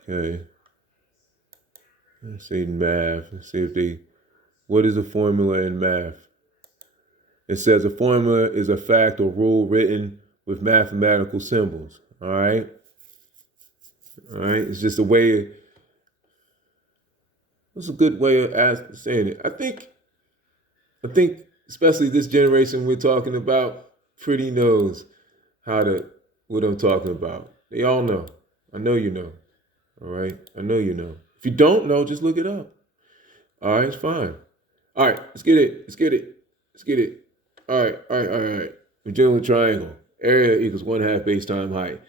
Okay. Let's see math. Let's see if what is a formula in math? It says a formula is a fact or rule written with mathematical symbols. All right. All right. It's just a way. It's a good way of saying it. I think, especially this generation we're talking about, pretty knows what I'm talking about. They all know. I know you know. All right. I know you know. If you don't know, just look it up. All right. It's fine. All right. Let's get it. All right. We're dealing with triangle. Area equals 1/2 base times height.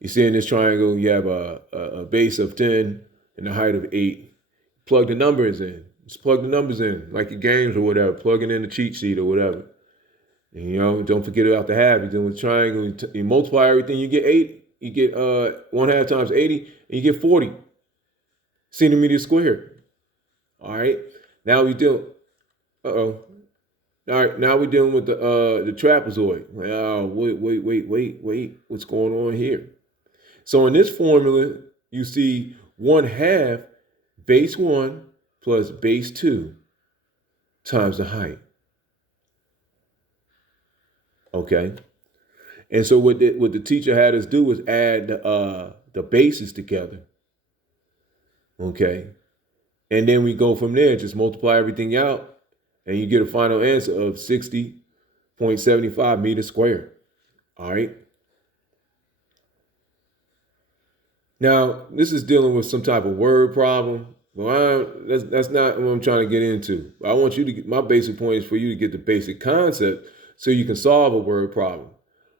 You see in this triangle, you have a base of 10 and a height of 8. Plug the numbers in. Just plug the numbers in, like your games or whatever. Plug it in the cheat sheet or whatever. And, don't forget about the half. You're dealing with triangle. You multiply everything. You get 8. You get 1/2 times 80, and you get 40 centimeters squared. All right. Now we deal. All right, now we're dealing with the trapezoid. Oh, wait. What's going on here? So in this formula, you see 1/2 base 1 plus base 2 times the height. Okay. And so what the teacher had us do was add the bases together. Okay. And then we go from there, just multiply everything out, and you get a final answer of 60.75 meters squared. All right. Now, this is dealing with some type of word problem. Well, that's not what I'm trying to get into. I want you to get, my basic point is for you to get the basic concept so you can solve a word problem.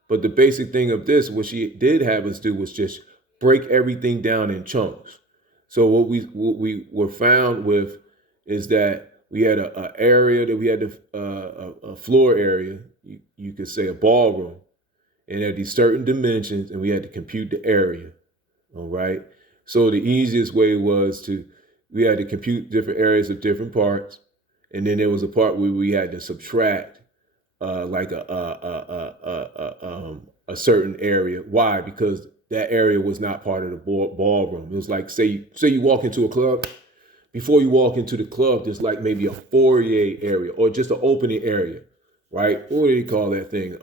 But the basic thing of this, what she did have us do was just break everything down in chunks. So what we were found with is that we had a area that we had a floor area. You could say a ballroom, and had these certain dimensions, and we had to compute the area. All right. So the easiest way was we had to compute different areas of different parts, and then there was a part where we had to subtract like a certain area. Why? Because that area was not part of the ballroom. It was like, say you walk into a club. Before you walk into the club, there's like maybe a foyer area or just an opening area, right? What do they call that thing?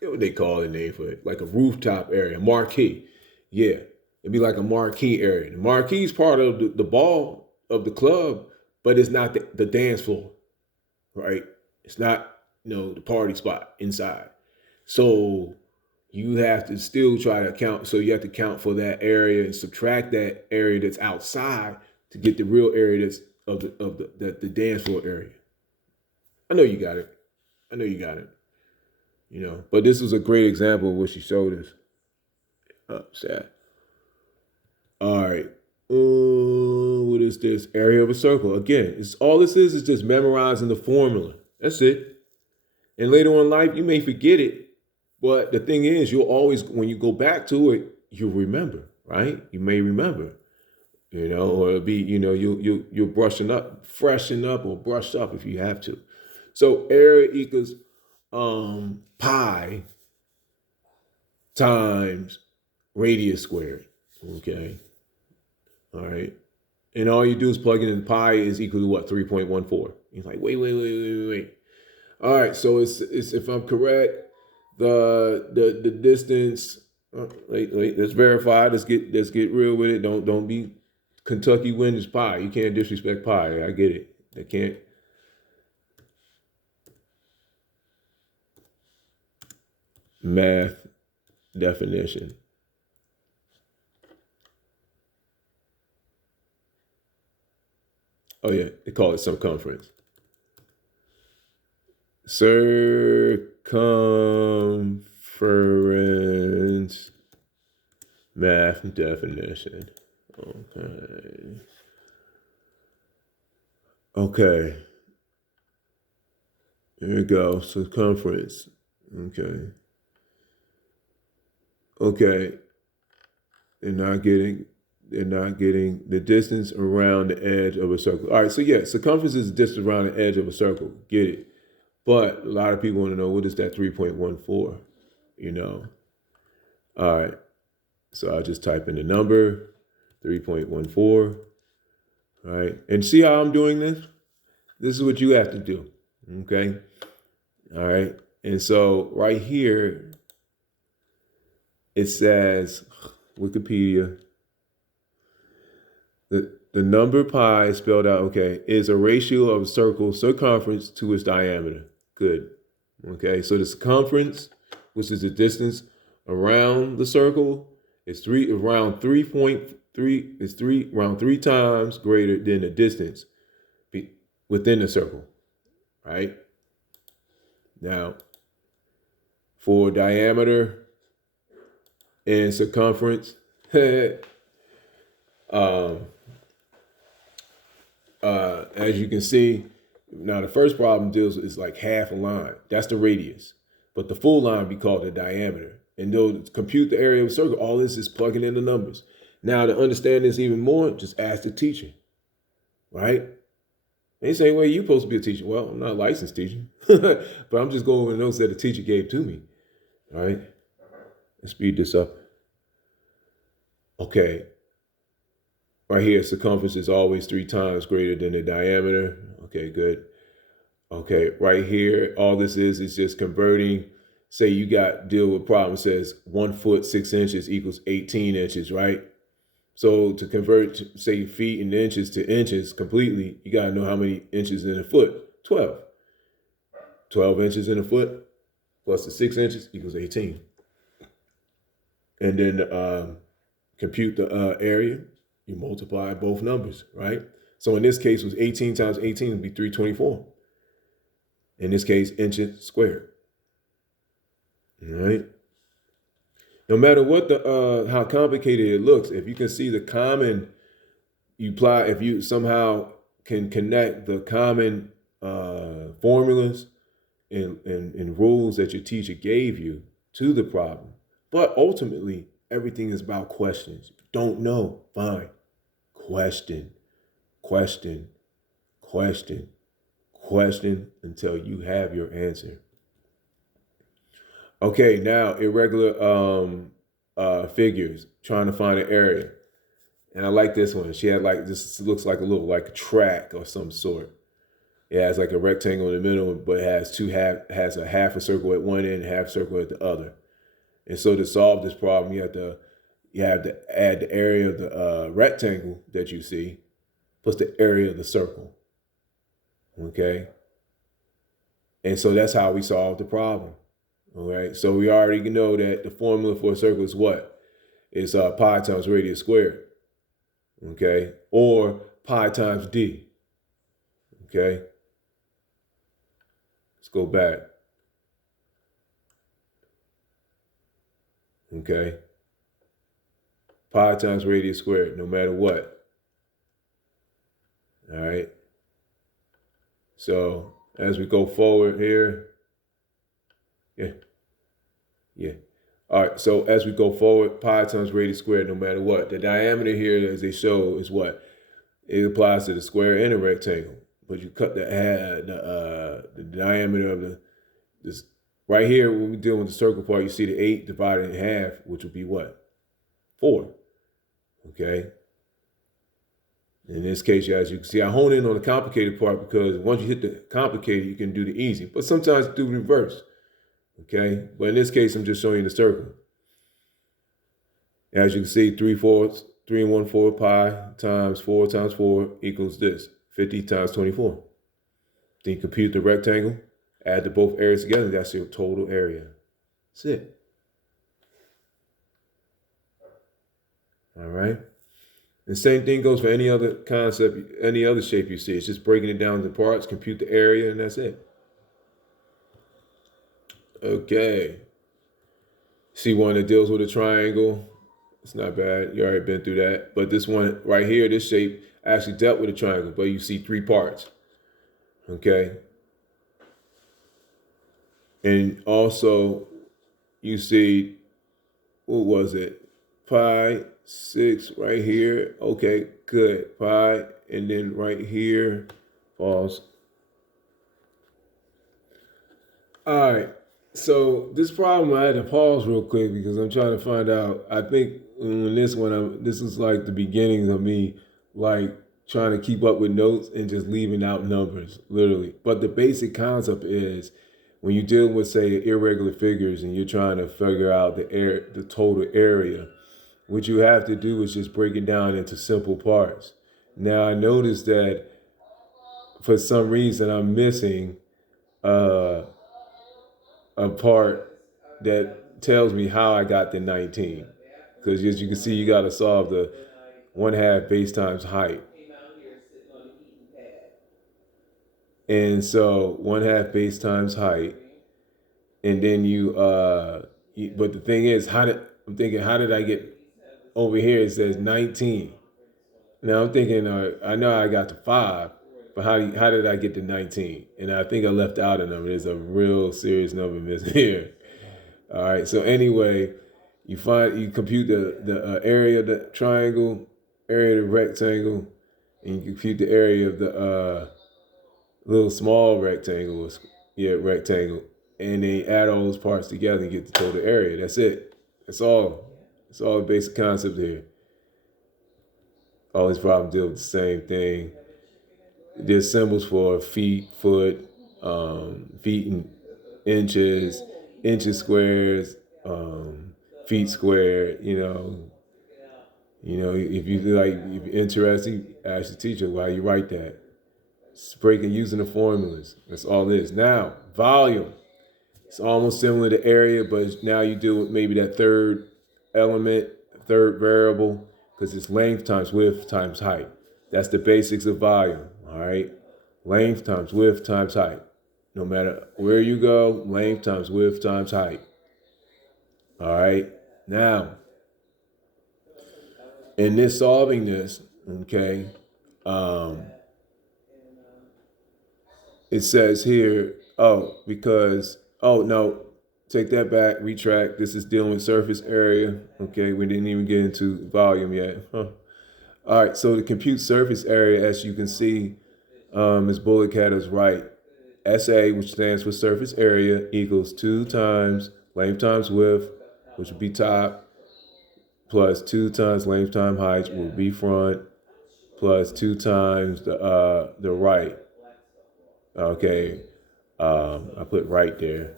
What they call the name for it? Like a rooftop area, marquee. Yeah, it'd be like a marquee area. The marquee is part of the ball of the club, but it's not the dance floor, right? It's not, the party spot inside. So you have to still try to count. So you have to count for that area and subtract that area that's outside to get the real area that's of the dance floor area. I know you got it. I know you got it. You know, but this was a great example of what she showed us. Oh, sad. All right. What is this? Area of a circle. Again, it's all this is just memorizing the formula. That's it. And later on in life, you may forget it, but the thing is, you'll always, when you go back to it, you'll remember, right? You may remember, you know, or it'll be, you know, you'll brushing up, freshen up, or brush up if you have to. So area equals pi times radius squared. Okay. All right. And all you do is plug in pi is equal to what? 3.14. You're like, wait. All right. So it's if I'm correct, the distance. Wait. Let's verify. Let's get real with it. Don't be Kentucky wind is pi. You can't disrespect pi. I get it. I can't. Math definition. Oh yeah, they call it circumference. Circumference math definition. Okay. Here we go. Circumference. Okay. They're not getting the distance around the edge of a circle. All right, so yeah, circumference is the distance around the edge of a circle. Get it. But a lot of people want to know, what is that 3.14? You know. All right. So I'll just type in the number, 3.14. All right. And see how I'm doing this? This is what you have to do. Okay. All right. And so right here, it says, Wikipedia, the number pi spelled out, okay, is a ratio of a circle's circumference to its diameter. Good. Okay, so the circumference, which is the distance around the circle, is around 3 times greater than the distance within the circle. Right? Now, for diameter and circumference, as you can see, now the first problem deals with is like half a line. That's the radius. But the full line would be called the diameter. And to compute the area of a circle, all this is plugging in the numbers. Now to understand this even more, just ask the teacher. Right? They say, well, you're supposed to be a teacher. Well, I'm not a licensed teacher. But I'm just going with the notes that the teacher gave to me. All right? Let's speed this up. Okay. Right here, circumference is always 3 times greater than the diameter. Okay, good. Okay, right here, all this is just converting. Say you deal with a problem that says 1 foot 6 inches equals 18 inches, right? So to convert, say, feet and inches to inches completely, you got to know how many inches in a foot. 12. 12 inches in a foot plus the 6 inches equals 18. And then compute the area. You multiply both numbers, right? So in this case, it was 18 times 18 would be 324. In this case, inches squared. All right. No matter what how complicated it looks, if you can see the common, if you somehow can connect the common formulas and rules that your teacher gave you to the problem. But ultimately, everything is about questions. Don't know, fine. Question until you have your answer. Okay, now irregular figures, trying to find an area. And I like this one. She had this looks like a little like a track or some sort. It has like a rectangle in the middle, but it has a half a circle at one end, half circle at the other. And so to solve this problem, you have to add the area of the rectangle that you see plus the area of the circle. Okay? And so that's how we solve the problem. All right? So we already know that the formula for a circle is what? It's pi times radius squared. Okay? Or pi times d. Okay? Let's go back. Okay. Pi times radius squared, no matter what. All right. So as we go forward here, yeah, yeah. All right. So as we go forward, pi times radius squared, no matter what. The diameter here, as they show, is what? It applies to the square and a rectangle. But you cut the diameter of this right here when we deal with the circle part. You see the 8 divided in half, which would be what? 4. Okay. In this case, as you can see, I hone in on the complicated part because once you hit the complicated, you can do the easy. But sometimes do the reverse. Okay. But in this case, I'm just showing you the circle. As you can see, 3 and 1/4 pi times 4 equals this, 50 times 24. Then you compute the rectangle, add the both areas together, that's your total area. That's it. All right. The same thing goes for any other concept, any other shape you see. It's just breaking it down into parts, compute the area, and that's it. Okay. See one that deals with a triangle. It's not bad. You already been through that. But this one right here, this shape actually dealt with a triangle, but you see 3 parts. Okay. And also you see, what was it? Pi 6 right here. Okay, good. Pi, and then right here, pause. All right. So this problem, I had to pause real quick because I'm trying to find out. I think in this one, this is like the beginnings of me, like trying to keep up with notes and just leaving out numbers, literally. But the basic concept is when you deal with, say, irregular figures and you're trying to figure out the total area, what you have to do is just break it down into simple parts. Now I noticed that for some reason I'm missing uh, a part that tells me how I got the 19. Because as you can see, you got to solve the 1/2 base times height. And so 1/2 base times height. And then but the thing is, I'm thinking, how did I get over here? It says 19. Now I'm thinking, I know I got to 5, but how did I get to 19? And I think I left out a number. There's a real serious number missing here. All right. So anyway, you compute the area of the triangle, area of the rectangle, and you compute the area of the little small rectangle. Yeah, rectangle, and then add all those parts together and get the total area. That's it. That's all. That's all the basic concept here. All these problems deal with the same thing. There's symbols for feet, foot, feet in inches, inches squares, feet squared. If you're interested, ask the teacher why you write that. It's breaking using the formulas. That's all it is. Now, volume. It's almost similar to area, but now you deal with maybe that third element, third variable, because it's length times width times height. That's the basics of volume, all right? Length times width times height. No matter where you go, length times width times height. All right? Now, in this solving this, okay, it says here, no, take that back, retract. This is dealing with surface area. Okay, we didn't even get into volume yet. All right, so to compute surface area, as you can see, Ms. Bullock-Cat is right. SA, which stands for surface area, equals 2 times length times width, which would be top, plus 2 times length times height, will be front, plus 2 times the right. Okay, I put right there.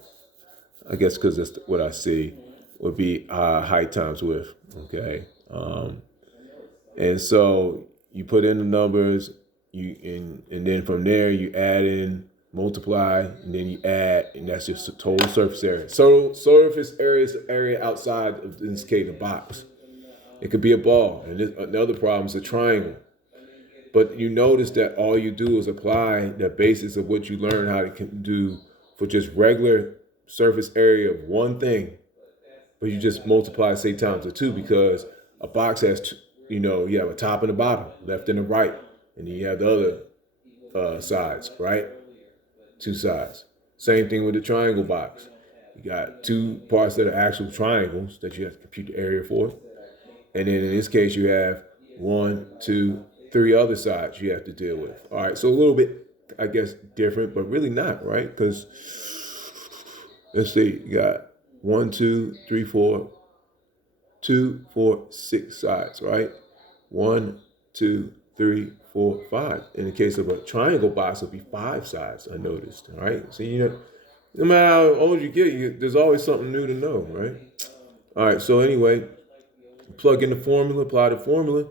I guess because that's what I see. Would be height times width. Okay, and so you put in the numbers, and then from there you add in, multiply, and then you add, and that's just the total surface area. So surface area is the area outside of, in this case, a box. It could be a ball, and another problem is a triangle. But you notice that all you do is apply the basis of what you learn how to do for just regular surface area of one thing. but you just multiply, say, times the 2 because a box has, you have a top and a bottom, left and a right, and then you have the other sides, right? 2 sides. Same thing with the triangle box. You got 2 parts that are actual triangles that you have to compute the area for. And then in this case, you have 1, 2, 3 other sides you have to deal with. All right, so a little bit, I guess, different, but really not, right? Because let's see, you got 1, 2, 3, 4, 2, 4, 6 sides, right? 1, 2, 3, 4, 5. In the case of a triangle box, it'll be 5 sides, I noticed, all right? So, no matter how old you get, there's always something new to know, right? All right, so anyway, plug in the formula, apply the formula,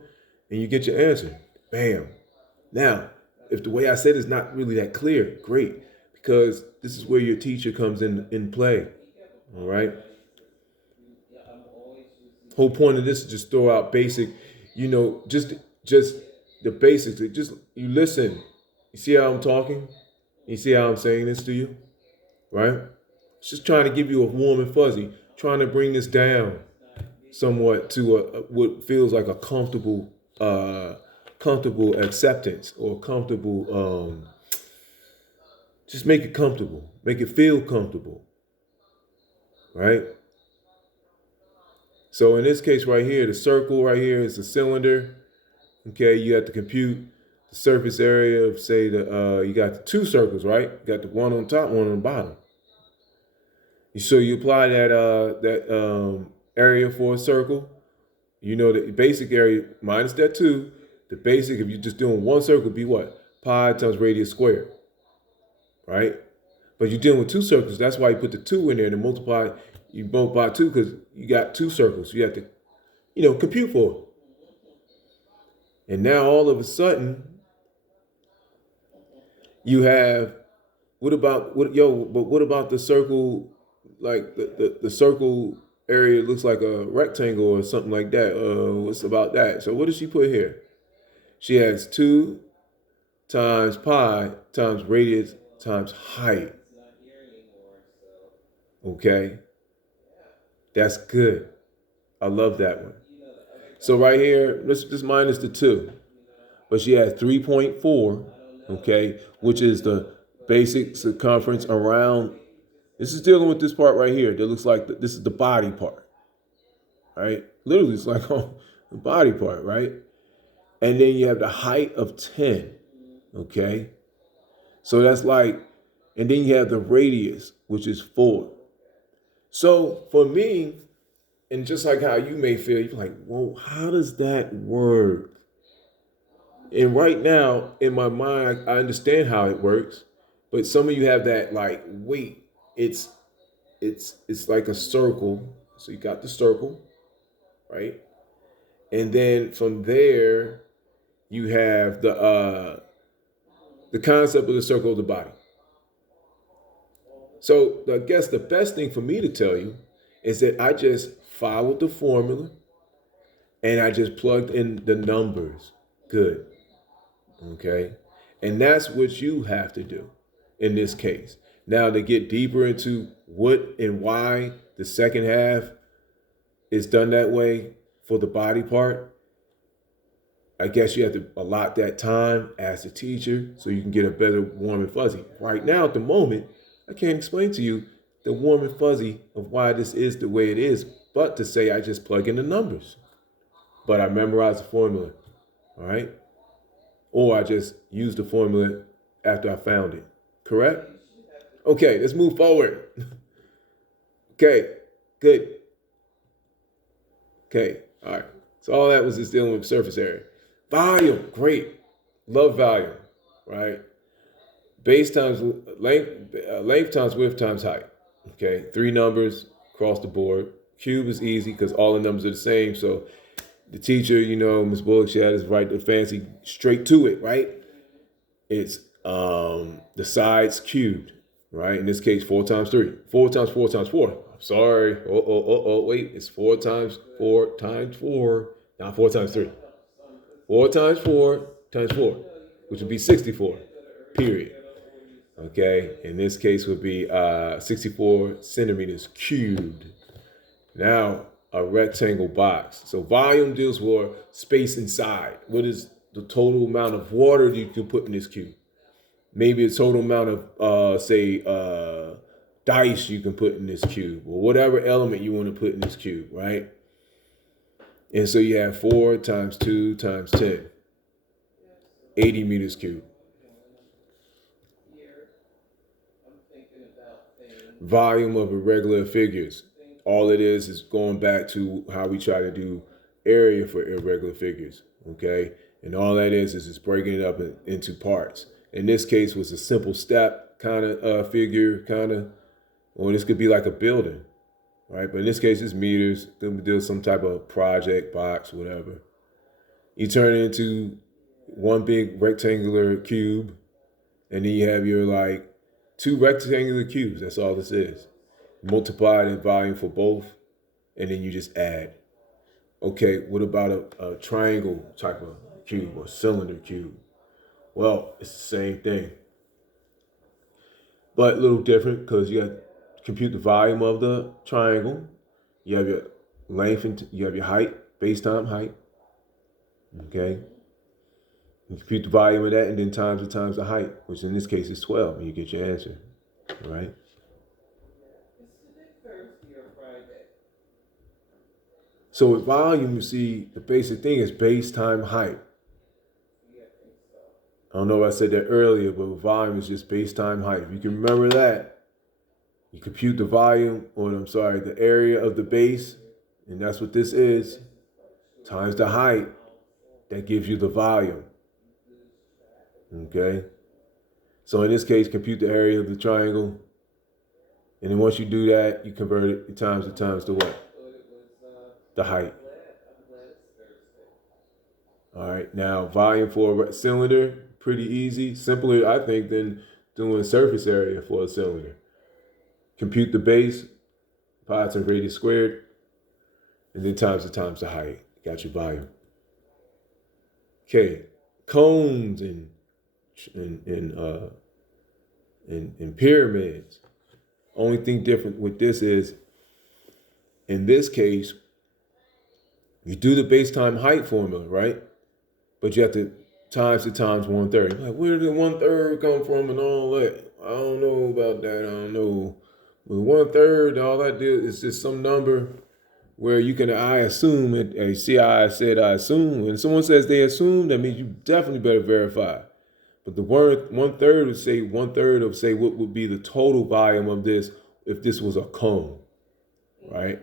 and you get your answer. Bam. Now, if the way I said is not really that clear, great, because this is where your teacher comes in play, all right? Whole point of this is just throw out basic, just the basics. Just you listen. You see how I'm talking? You see how I'm saying this to you, right? It's just trying to give you a warm and fuzzy, trying to bring this down somewhat to what feels like a comfortable acceptance or comfortable. Just make it comfortable, make it feel comfortable, right? So in this case right here, the circle right here is a cylinder. Okay, you have to compute the surface area of, say, you got the 2 circles, right? You got the one on top, one on the bottom. So you apply that area for a circle. The basic area minus that 2. The basic, if you're just doing one circle, would be what? Pi times radius squared, right? But you're dealing with 2 circles. That's why you put the 2 in there to multiply. You multiply 2 because you got 2 circles. You have to, compute for it. And now all of a sudden, you have, what about the circle, like the circle area looks like a rectangle or something like that. What's about that? So what does she put here? She has 2 times pi times radius times height. Okay. That's good. I love that one. So right here, let's just minus the 2. But she has 3.4, okay, which is the basic circumference around. This is dealing with this part right here. That looks like this is the body part, right? Literally, it's like the body part, right? And then you have the height of 10, okay? So that's like, and then you have the radius, which is 4. So for me, and just like how you may feel, you're like, well, how does that work? And right now, in my mind, I understand how it works, but some of you have that like, wait, it's like a circle. So you got the circle, right? And then from there, you have the concept of the circle of the body. So I guess the best thing for me to tell you is that I just followed the formula and I just plugged in the numbers. Good. Okay. And that's what you have to do in this case. Now, to get deeper into what and why the second half is done that way for the body part, I guess you have to allot that time as a teacher so you can get a better warm and fuzzy. Right now, at the moment, I can't explain to you the warm and fuzzy of why this is the way it is, but to say I just plug in the numbers. But I memorized the formula, all right? Or I just used the formula after I found it, correct? Okay, let's move forward. Okay, good. Okay, all right. So all that was just dealing with surface area. Volume, great. Love volume, right? Base times length times width times height. Okay, 3 numbers across the board. Cube is easy because all the numbers are the same. So the teacher, Ms. Bullock, she had us write the fancy straight to it, right? It's the sides cubed, right? In this case, 4 times 3. 4 times 4 times 4. I'm sorry. Wait. It's 4 times 4 times 4. Not 4 times 3. 4 times 4 times 4, which would be 64, period. Okay, in this case would be 64 centimeters cubed. Now, a rectangle box. So volume deals with space inside. What is the total amount of water you can put in this cube? Maybe a total amount of, dice you can put in this cube, or whatever element you want to put in this cube, right? And so you have 4 times 2 times 10, 80 meters cubed. Volume of irregular figures. All it is going back to how we try to do area for irregular figures, okay? And all that is it's breaking it up into parts. In this case, was a simple step kind of figure, kind of, or this could be like a building, right? But in this case, it's meters. Then we do some type of project, box, whatever. You turn it into one big rectangular cube, and then you have your like 2 rectangular cubes. That's all this is. Multiply the volume for both, and then you just add. Okay, what about a triangle type of cube or cylinder cube? Well, it's the same thing, but a little different because you have to compute the volume of the triangle. You have your length and you have your height, base times height. Okay, you compute the volume of that, and then times the height, which in this case is 12, and you get your answer. All right. So with volume, you see the basic thing is base times height. I don't know if I said that earlier, but volume is just base times height. If you can remember that, you compute the volume, or I'm sorry, the area of the base, and that's what this is, times the height, that gives you the volume. Okay? So in this case, compute the area of the triangle, and then once you do that, you convert it times to what? The height. All right, now volume for a cylinder, pretty easy. Simpler, I think, than doing surface area for a cylinder. Compute the base, pi times radius squared, and then times the height. Got your volume. Okay, cones and pyramids. Only thing different with this is, in this case, you do the base time height formula, right? But you have to times 1/3. Like, where did 1/3 come from and all that? I don't know about that. I don't know. With 1/3, all that did is just some number where you can, I assume, see how I said I assume. When someone says they assume, that means you definitely better verify. But the word 1/3 would say 1/3 of, say, what would be the total volume of this if this was a cone, right?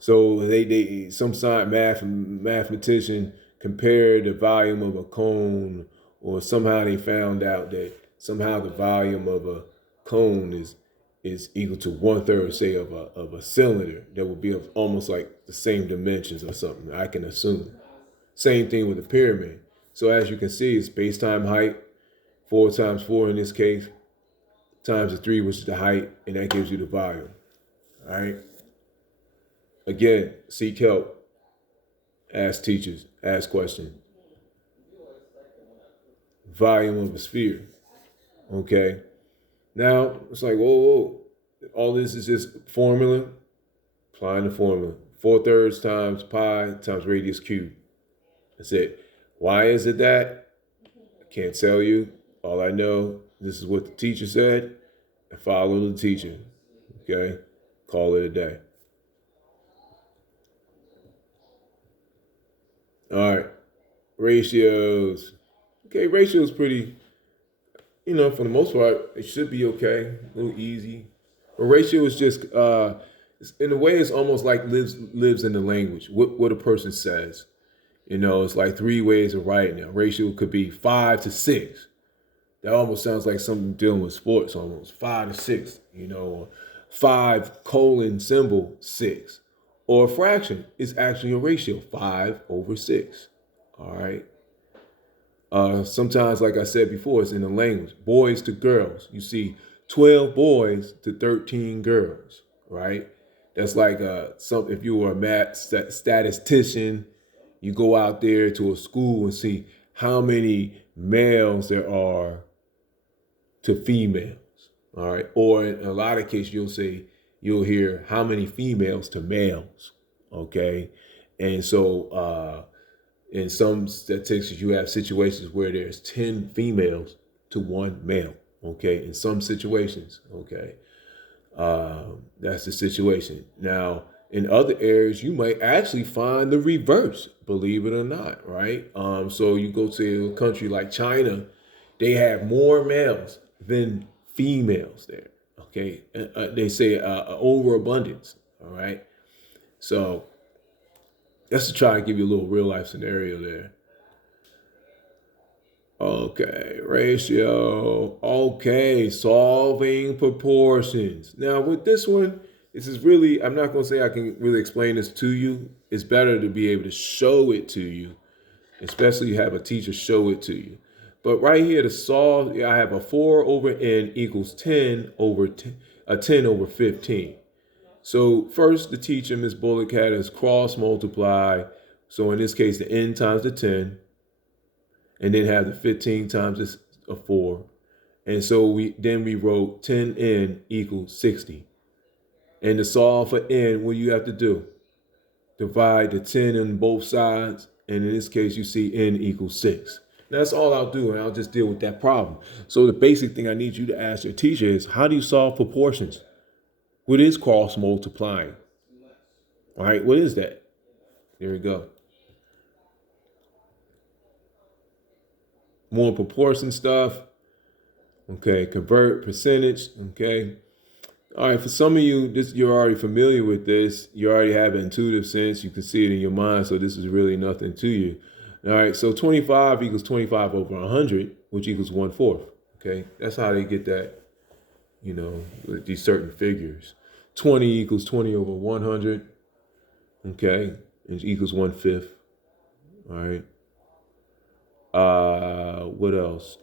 So some mathematician compared the volume of a cone, or somehow they found out that somehow the volume of a cone is equal to 1/3, say, of a cylinder that would be of almost like the same dimensions or something. I can assume. Same thing with a pyramid. So as you can see, it's base times height, 4 times 4 in this case, times the 3, which is the height, and that gives you the volume. All right. Again, seek help. Ask teachers. Ask questions. Volume of a sphere. Okay. Now, it's like, whoa. All this is just formula. Applying the formula. 4/3 times pi times radius cubed. That's it. Why is it that? I can't tell you. All I know, this is what the teacher said. I follow the teacher. Okay? Call it a day. All right. Ratios. Okay, ratios pretty, for the most part, it should be okay. A little easy. A ratio is just, in a way, it's almost like lives in the language, what a person says. It's like 3 ways of writing it. A ratio could be 5 to 6. That almost sounds like something dealing with sports almost. 5 to 6, 5:6. Or a fraction is actually a ratio, 5/6. All right. Sometimes, like I said before, it's in the language. Boys to girls. You see 12 boys to 13 girls, right? That's like if you were a math statistician, you go out there to a school and see how many males there are to females, all right? Or in a lot of cases, you'll say you'll hear how many females to males. Okay. And so in some statistics, you have situations where there's 10 females to one male. Okay. In some situations. Okay. That's the situation. Now, in other areas, you might actually find the reverse, believe it or not, right? So you go to a country like China, they have more males than females there. Okay, they say overabundance. All right, so that's to try to give you a little real life scenario there. Okay, ratio. Okay, solving proportions. Now, with this one, this is really, I'm not going to say I can really explain this to you. It's better to be able to show it to you, especially have a teacher show it to you. But right here to solve, I have a 4 over n equals 10 over 10 over 15. So first, the teacher, Miss Bullock, had us cross multiply. So in this case, the n times the 10, and then have the 15 times a 4. And so we wrote 10n equals 60. And to solve for n, what do you have to do? Divide the 10 on both sides. And in this case, you see n equals 6. Now, that's all I'll do, and I'll just deal with that problem. So the basic thing I need you to ask your teacher is, how do you solve proportions? What is cross multiplying? All right, what is that? There we go. More proportion stuff. Okay, convert percentage. Okay. All right, for some of you, you're already familiar with this. You already have an intuitive sense. You can see it in your mind, so this is really nothing to you. All right, so 25 equals 25 over 100, which equals 1/4. Okay, that's how they get that, with these certain figures. 20 equals 20 over 100. Okay, it equals 1/5. All right. What else?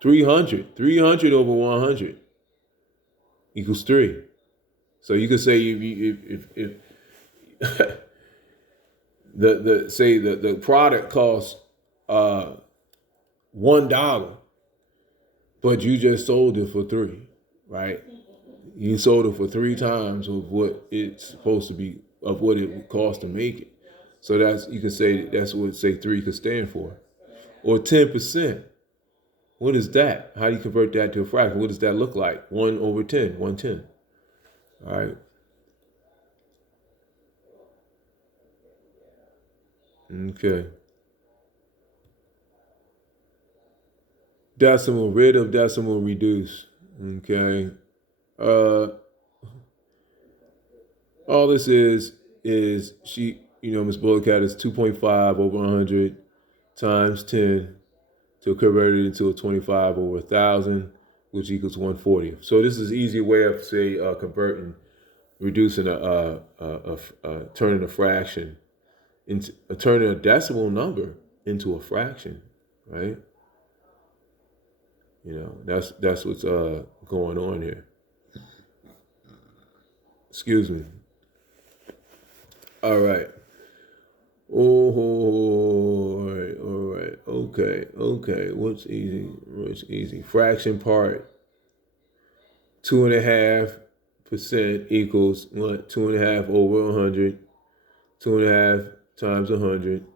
300 over 100 equals 3. So you could say if the product costs $1, but you just sold it for 3, right? You sold it for 3 times of what it's supposed to be, of what it would cost to make it. So you can say that's what 3 could stand for. Or 10%. What is that? How do you convert that to a fraction? What does that look like? 1 over 10, 1/10. All right. Okay. Decimal, rid of decimal, reduce. Okay. All this is she, Miss Bullock is 2.5 over 100 times 10 to convert it into a 25 over 1,000, which equals 1/40. So this is an easy way of converting, reducing turning a fraction into turning a decimal number into a fraction, right? That's what's going on here. Excuse me. All right. All right. Okay. What's easy? Fraction part. 2.5% equals what? 2.5 over 100. 2.5 times 100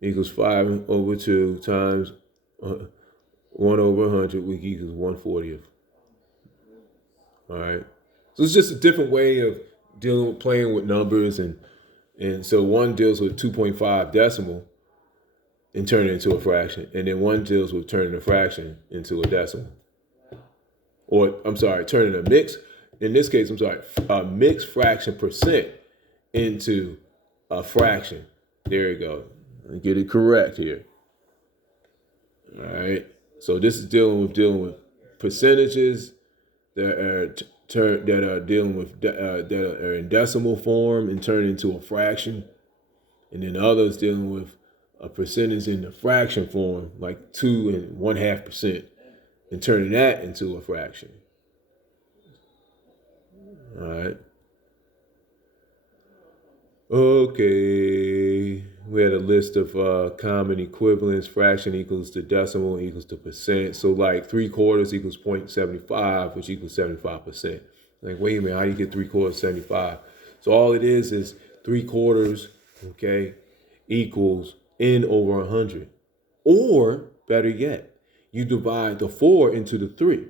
equals 5 over 2 times 1 over 100, which equals 1/40. All right. So it's just a different way of playing with numbers, and so one deals with 2.5 decimal and turning it into a fraction, and then one deals with turning a fraction into a decimal. Or turning a mix. In this case, a mixed fraction percent into a fraction. There you go. Get it correct here. All right. So this is dealing with percentages that are dealing with that are in decimal form and turn into a fraction, and then others dealing with a percentage in the fraction form, like 2 and 1/2%, and turning that into a fraction. All right. Okay. We had a list of common equivalents. Fraction equals to decimal equals to percent. So like 3/4 equals 0.75, which equals 75%. Like, wait a minute, how do you get 3/4 75? So all it is 3/4, okay, equals n over 100. Or better yet, you divide the 4 into the 3,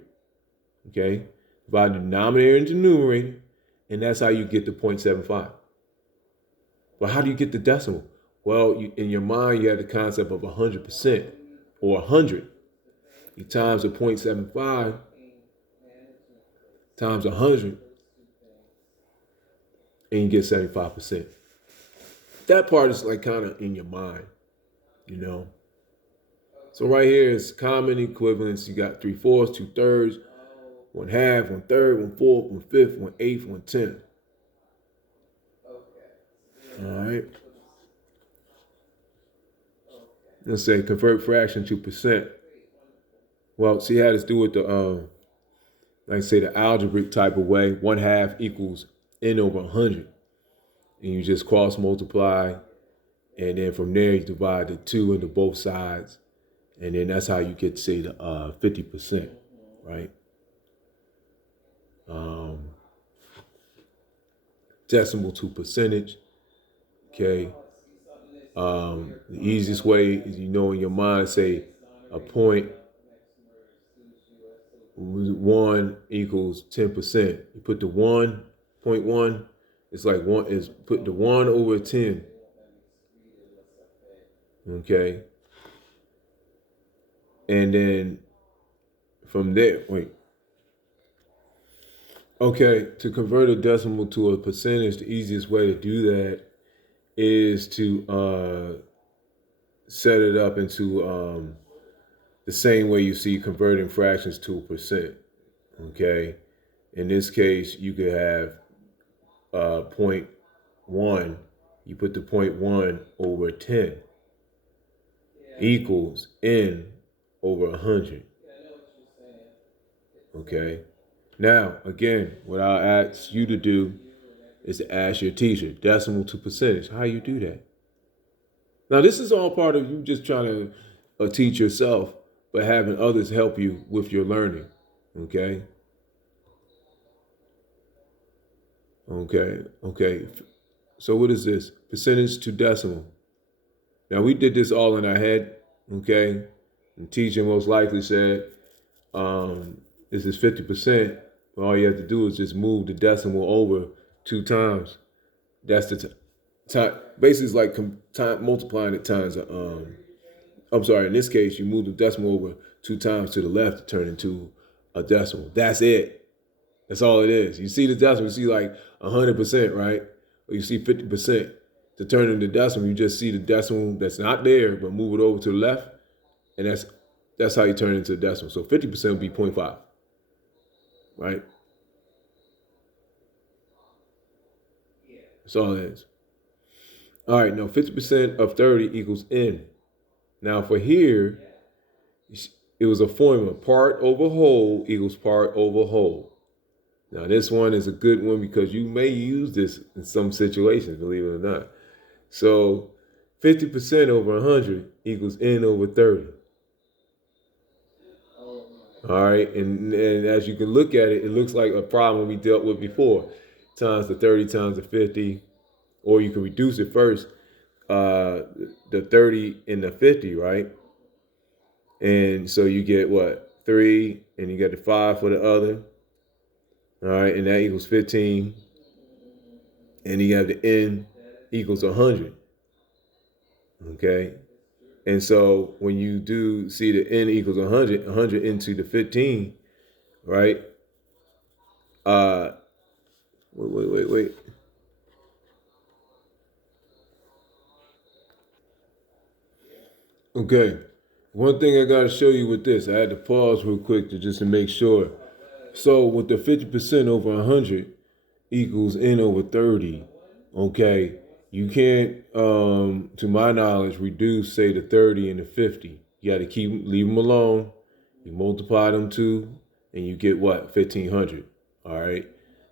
okay? Divide the denominator into the numerator, and that's how you get the 0.75. But how do you get the decimal? Well, in your mind, you have the concept of 100% or 100. You times the 0.75 times 100, and you get 75%. That part is like kind of in your mind, you know. So right here is common equivalence. You got 3/4, 2/3, 1/2, 1/3, 1/4, 1/5, 1/8, 1/10. All right. Let's say convert fraction to percent. Well, see how this do with the like say the algebraic type of way. 1/2 equals n over 100, and you just cross multiply, and then from there you divide the 2 into both sides, and then that's how you get say the 50%, right? Decimal to percentage. Okay. The easiest way is, you know, in your mind, say a point 1 equals 10%. You put the 1.1, it's like one is put the 1 over 10. Okay. And then from there, okay, to convert a decimal to a percentage, the easiest way to do that is to set it up into the same way you see converting fractions to a percent. Okay. In this case, you could have 0.1. You put the 0.1 over 10 equals n over 100. Okay. Now, again, what I'll ask you to do is to ask your teacher, decimal to percentage. How you do that? Now, this is all part of you just trying to teach yourself, but having others help you with your learning. Okay. Okay. So what is this? Percentage to decimal. Now, we did this all in our head. Okay. The teacher most likely said, this is 50%. All you have to do is just move the decimal over 2 times. That's the time. Basically, it's like multiplying it times. I'm sorry. In this case, you move the decimal over 2 times to the left to turn into a decimal. That's it. That's all it is. You see the decimal. You see like 100%, right? Or you see 50%. To turn into decimal, you just see the decimal that's not there, but move it over to the left, and that's how you turn it into a decimal. So 50% would be 0.5, right? That's all it is. All right, now 50% of 30 equals n. Now for here, it was a formula. Part over whole equals part over whole. Now this one is a good one because you may use this in some situations, believe it or not. So 50% over 100 equals n over 30. All right, and as you can look at it, it looks like a problem we dealt with before. Times the 30 times the 50, or you can reduce it first, the 30 and the 50, right? And so you get what? 3, and you get the 5 for the other. All right, and that equals 15. And you have the n equals 100. Okay. And so when you do see the n equals 100, 100 into the 15, right? Wait. Okay. One thing I got to show you with this, I had to pause real quick to make sure. So with the 50% over 100 equals n over 30, okay, you can't, to my knowledge, reduce, say, the 30 and the 50. You got to leave them alone. You multiply them two, and you get what? 1,500, all right?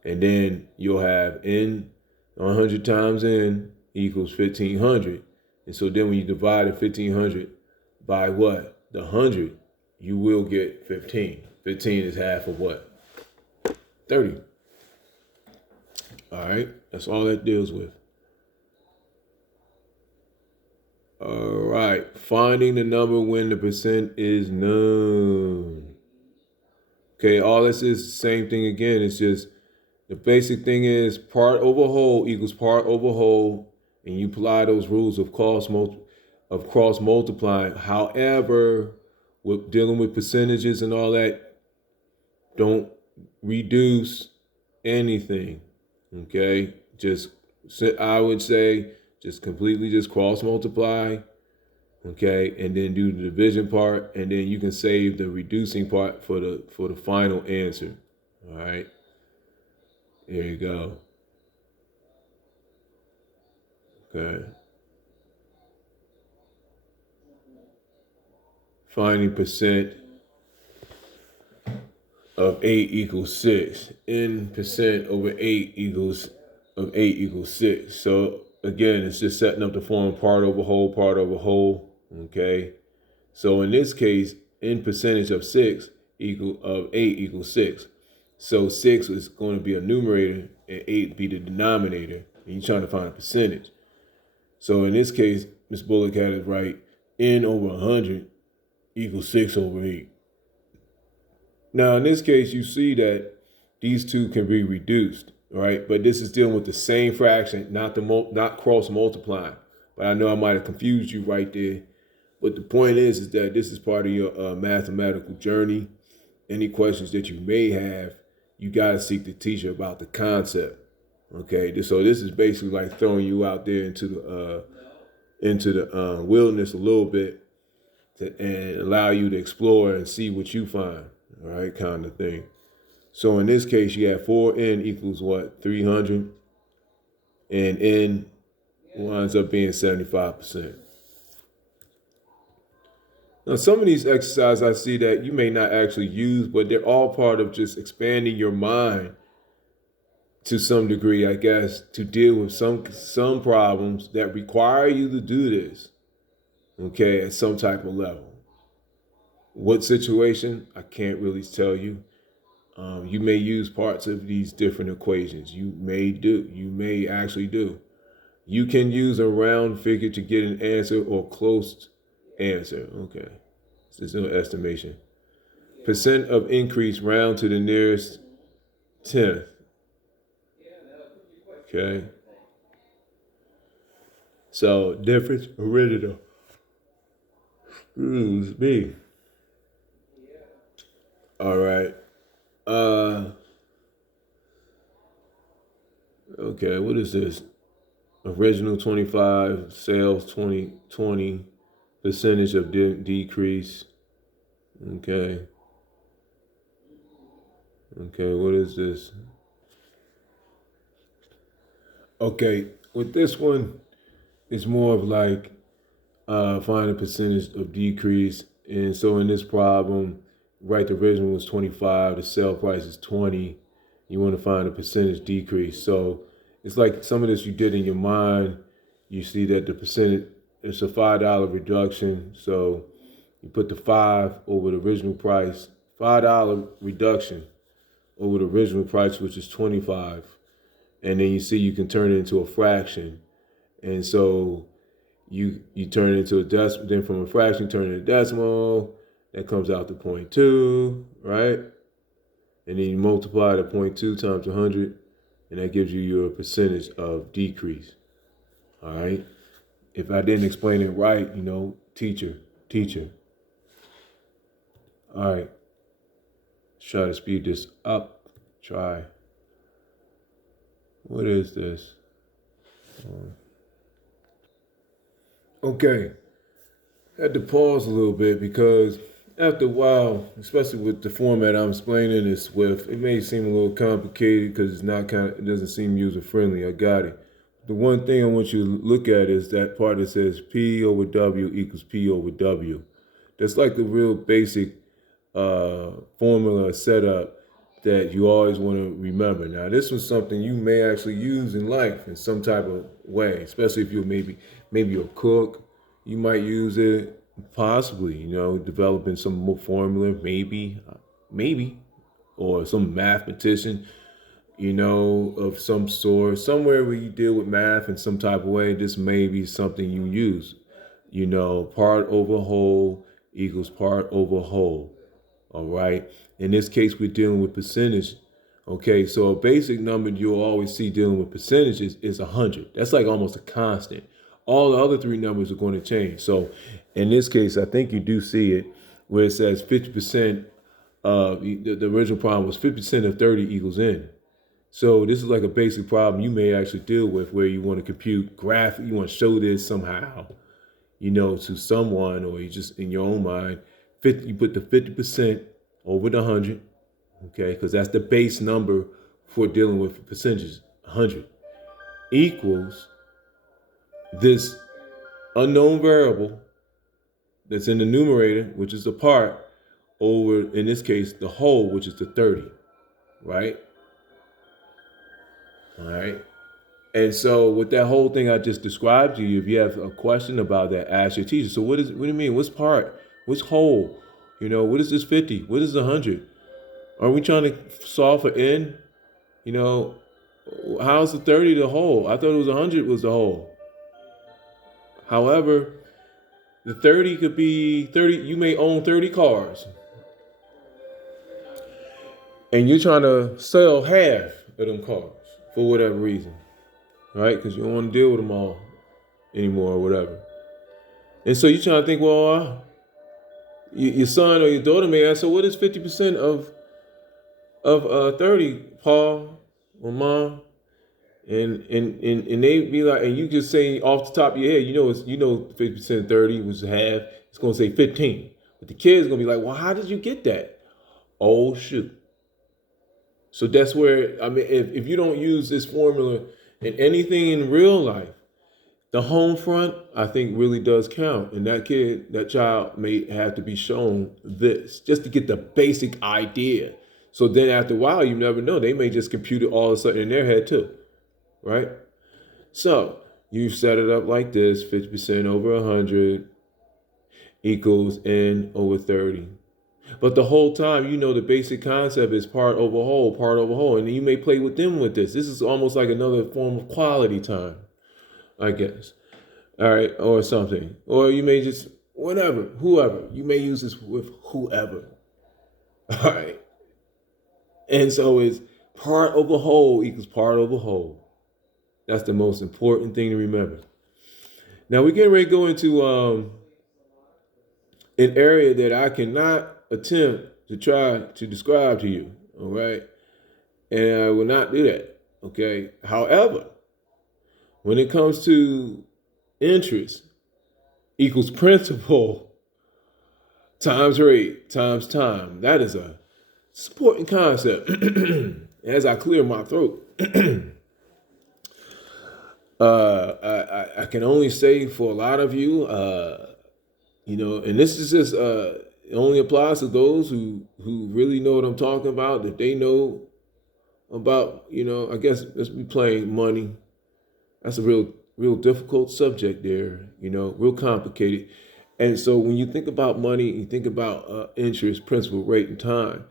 And then you'll have n, 100 times n equals 1,500. And so then when you divide the 1,500 by what? The 100, you will get 15. 15 is half of what? 30. All right, that's all that deals with. All right, finding the number when the percent is known. Okay, all this is the same thing again. It's just the basic thing is part over whole equals part over whole, and you apply those rules of cross multiplying. However, with dealing with percentages and all that, don't reduce anything. Okay, just I would say just completely just cross multiply. Okay, and then do the division part, and then you can save the reducing part for the final answer. All right, there you go. Okay, finding percent of 8 equals 6. N percent over 8 equals 6. So again, it's just setting up the form part over whole, part over whole. Okay. So in this case, N percentage of 8 equals 6. So 6 is going to be a numerator and 8 be the denominator. And you're trying to find a percentage. So in this case, Ms. Bullock had it right. N over 100 equals 6 over 8. Now, in this case, you see that these two can be reduced, right? But this is dealing with the same fraction, not cross multiplying. But I know I might have confused you right there. But the point is that this is part of your mathematical journey. Any questions that you may have, you got to seek the teacher about the concept. Okay, so this is basically like throwing you out there into the wilderness a little bit and allow you to explore and see what you find. All right, kind of thing. So in this case, you have 4n equals what? 300. And n winds up being 75%. Now, some of these exercises I see that you may not actually use, but they're all part of just expanding your mind to some degree, I guess, to deal with some problems that require you to do this, okay, at some type of level. What situation? I can't really tell you. You may use parts of these different equations. You may actually do. You can use a round figure to get an answer or close answer. Okay. There's no estimation. Percent of increase round to the nearest tenth. Okay. So difference original. Excuse me. All right. Okay, what is this? Original 25, sales 20, percentage of decrease. Okay. Okay, what is this? Okay, with this one, it's more of like find a percentage of decrease. And so in this problem, right, the original was 25, the sale price is 20. You want to find a percentage decrease. So it's like some of this you did in your mind. You see that the percentage, it's a $5 reduction. So you put the 5 over the original price, $5 reduction over the original price, which is 25. And then you see you can turn it into a fraction. And so you turn it into a decimal, then from a fraction, turn it into a decimal. That comes out to 0.2, right? And then you multiply the 0.2 times 100, and that gives you your percentage of decrease. All right? If I didn't explain it right, teacher. All right. Let's try to speed this up. Try. What is this? Okay. Had to pause a little bit because after a while, especially with the format I'm explaining this with, it may seem a little complicated because it doesn't seem user friendly. I got it. The one thing I want you to look at is that part that says P over W equals P over W. That's like the real basic formula setup that you always want to remember. Now, this was something you may actually use in life in some type of way, especially if you're maybe a cook. You might use it, possibly, developing some more formula, maybe, or some mathematician. of some sort, somewhere where you deal with math in some type of way, this may be something you use. Part over whole equals part over whole. All right. In this case, we're dealing with percentage. Okay, so a basic number you'll always see dealing with percentages is 100. That's like almost a constant. All the other three numbers are going to change. So in this case, I think you do see it where it says 50%. The original problem was 50% of 30 equals n. So this is like a basic problem you may actually deal with where you want to compute graph, you want to show this somehow, to someone, or you just in your own mind, you put the 50% over the 100, okay, because that's the base number for dealing with percentages, 100, equals this unknown variable that's in the numerator, which is the part, over, in this case, the whole, which is the 30, right? All right. And so with that whole thing I just described to you, if you have a question about that, ask your teacher. So what do you mean? What's part? What's whole? What is this 50? What is 100? Are we trying to solve for n? How's the 30 the whole? I thought it was 100 was the whole. However, the 30 could be 30. You may own 30 cars. And you're trying to sell half of them cars for whatever reason. Right? Because you don't want to deal with them all anymore or whatever. And so you're trying to think, well, your son or your daughter may ask, so what is 50% of 30, Paul or Mom? And they be like, and you just say off the top of your head, 50% of 30 was half. It's gonna say 15. But the kid's gonna be like, well, how did you get that? Oh shoot. So that's where, if you don't use this formula in anything in real life, the home front, I think, really does count. And that child may have to be shown this just to get the basic idea. So then after a while, you never know. They may just compute it all of a sudden in their head too, right? So you set it up like this, 50% over 100 equals n over 30. But the whole time, the basic concept is part over whole, part over whole. And you may play with them with this. This is almost like another form of quality time, I guess. All right, or something. Or you may just, whoever. You may use this with whoever. All right. And so it's part over whole equals part over whole. That's the most important thing to remember. Now we're getting ready to go into an area that I cannot attempt to try to describe to you, all right? And I will not do that, okay? However, when it comes to interest equals principal times rate times time, that is a important concept. As I clear my throat, I can only say for a lot of you, and this is just it only applies to those who really know what I'm talking about, that they know about, I guess let's be playing money. That's a real difficult subject there, real complicated. And so when you think about money, you think about interest, principal, rate, and time.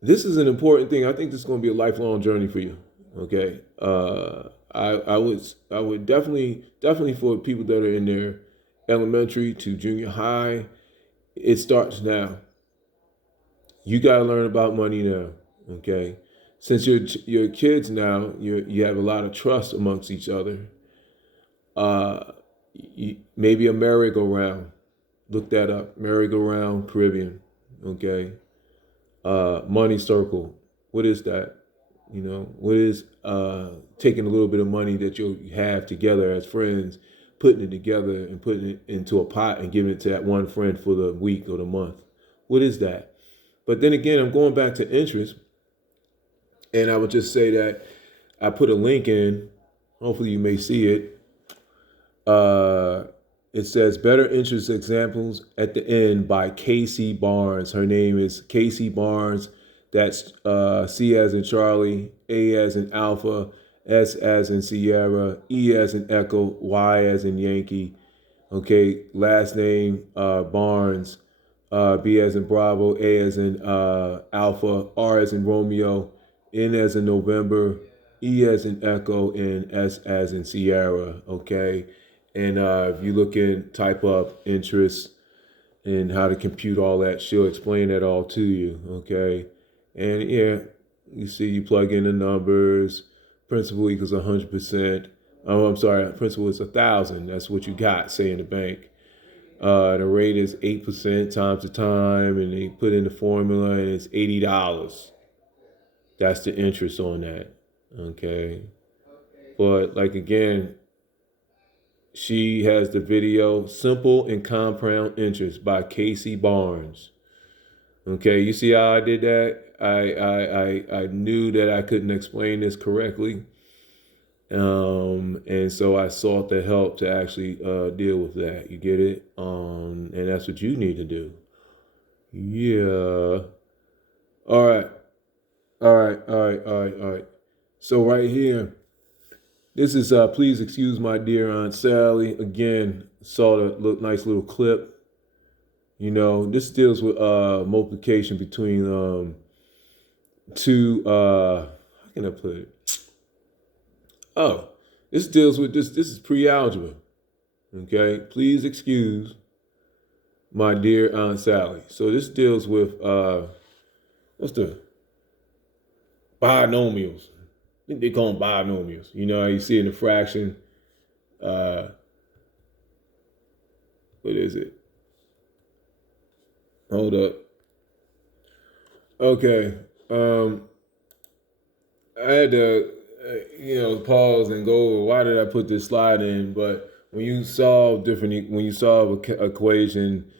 This is an important thing. I think this is going to be a lifelong journey for you. Okay. I would definitely for people that are in their elementary to junior high, it starts now. You got to learn about money now. Okay. Since you're kids now, you have a lot of trust amongst each other. Maybe a merry-go-round. Look that up. Merry-go-round, Caribbean. Okay. Money circle. What is that? What is taking a little bit of money that you have together as friends, putting it together and putting it into a pot and giving it to that one friend for the week or the month? What is that? But then again, I'm going back to interest. And I would just say that I put a link in. Hopefully you may see it. It says Better Interest Examples at the end by Casey Barnes. Her name is Casey Barnes. That's C as in Charlie, A as in Alpha, S as in Sierra, E as in Echo, Y as in Yankee. Okay, last name Barnes. B as in Bravo, A as in Alpha, R as in Romeo, N as in November, E as in Echo, and S as in Sierra. Okay, and if you look in, type up interest and how to compute all that, she'll explain that all to you. Okay, and yeah, you see, you plug in the numbers. Principal equals 100%. Oh, I'm sorry, principal is 1,000. That's what you got, say in the bank. The rate is 8% times the time, and they put in the formula, and it's $80. That's the interest on that. Okay. But like again, she has the video Simple and Compound Interest by Casey Barnes. Okay, you see how I did that? I knew that I couldn't explain this correctly. And so I sought the help to actually deal with that. You get it? And that's what you need to do. Yeah. All right. All right. All right. All right. All right. So right here, this is please excuse my dear Aunt Sally. Again, saw the nice little clip. You know, this deals with multiplication between two how can I put it? Oh, this deals with this is pre-algebra. Okay, please excuse my dear Aunt Sally. So this deals with what's the binomials? I think they call them binomials. You know how you see in the fraction. Uh, what is it? Hold up. Okay. I had to, pause and go over why did I put this slide in? But when you solve a equation,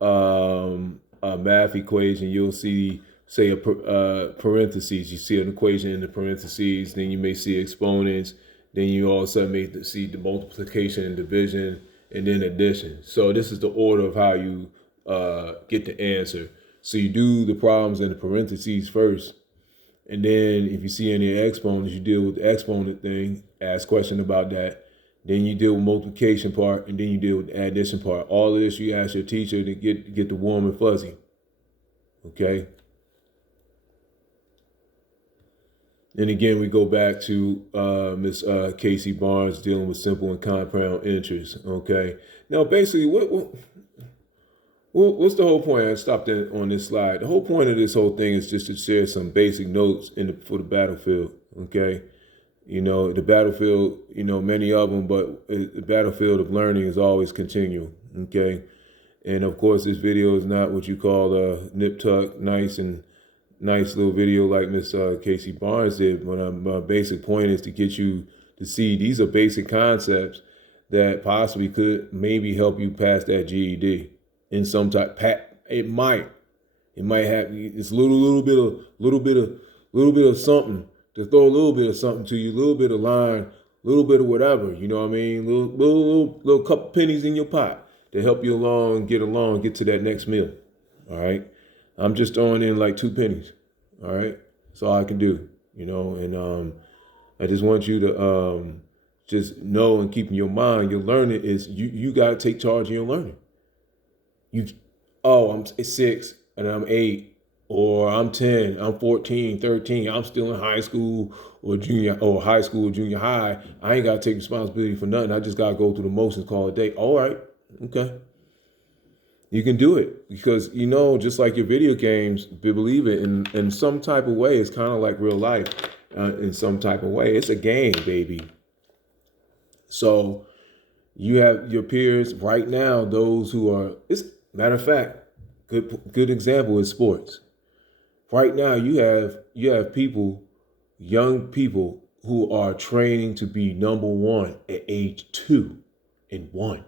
a math equation, you'll see, say, parentheses. You see an equation in the parentheses, then you may see exponents, then you also may see the multiplication and division, and then addition. So this is the order of how you get the answer. So you do the problems in the parentheses first, and then if you see any exponents, you deal with the exponent thing, ask question about that. Then you deal with multiplication part, and then you deal with the addition part. All of this you ask your teacher to get the warm and fuzzy. Okay. And again, we go back to Miss Casey Barnes dealing with simple and compound interest. Okay. Now, basically, what's the whole point? I stopped on this slide. The whole point of this whole thing is just to share some basic notes for the battlefield. Okay. You know, the battlefield, many of them, but the battlefield of learning is always continual. Okay. And of course, this video is not what you call a nip tuck, nice little video like Miss Casey Barnes did. But my basic point is to get you to see these are basic concepts that possibly could maybe help you pass that GED in some type. It might have it's a little bit of something to throw a little bit of something to you, a little bit of line, a little bit of whatever. You know what I mean? Little couple pennies in your pot to help you get to that next meal. All right. I'm just throwing in like 2 pennies. All right. That's all I can do, and I just want you to just know and keep in your mind, your learning is you got to take charge of your learning. I'm 6 and I'm 8, or I'm 10, I'm 14, 13, I'm still in high school or junior high. I ain't got to take responsibility for nothing. I just got to go through the motions, call it a day. All right. Okay. You can do it because, just like your video games, believe it, in some type of way, it's kind of like real life in some type of way. It's a game, baby. So you have your peers right now, those who are, matter of fact, good example is sports. Right now, you have people, young people who are training to be number one at age 2 and 1.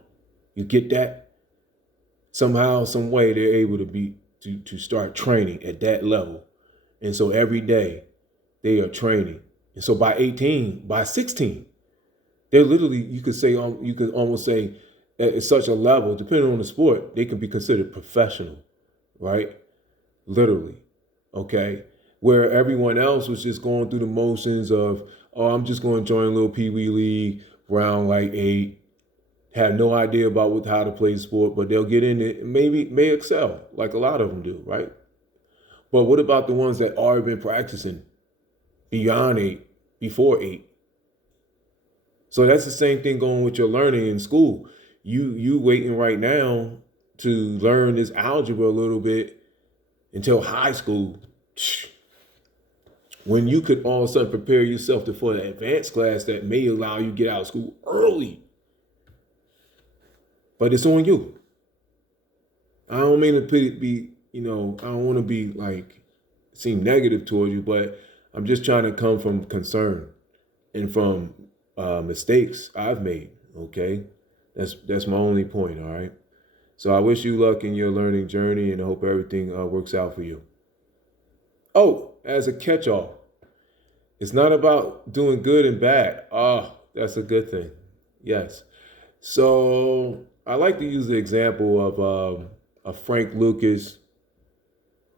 You get that? Somehow, some way, they're able to start training at that level. And so every day they are training. And so by 16, they're literally, you could almost say at such a level, depending on the sport, they can be considered professional, right? Literally. Okay. Where everyone else was just going through the motions of, I'm just going to join a little Pee Wee League round like 8, have no idea about how to play sport, but they'll get in it and may excel, like a lot of them do, right? But what about the ones that already been practicing beyond 8, before 8? So that's the same thing going with your learning in school. You waiting right now to learn this algebra a little bit until high school, when you could all of a sudden prepare yourself for the advanced class that may allow you to get out of school early. But it's on you. I don't mean to be, I don't want to be like seem negative towards you, but I'm just trying to come from concern and from mistakes I've made. Okay, that's my only point. All right. So I wish you luck in your learning journey, and I hope everything works out for you. Oh, as a catch-all, it's not about doing good and bad. Oh, that's a good thing. Yes. So I like to use the example of Frank Lucas,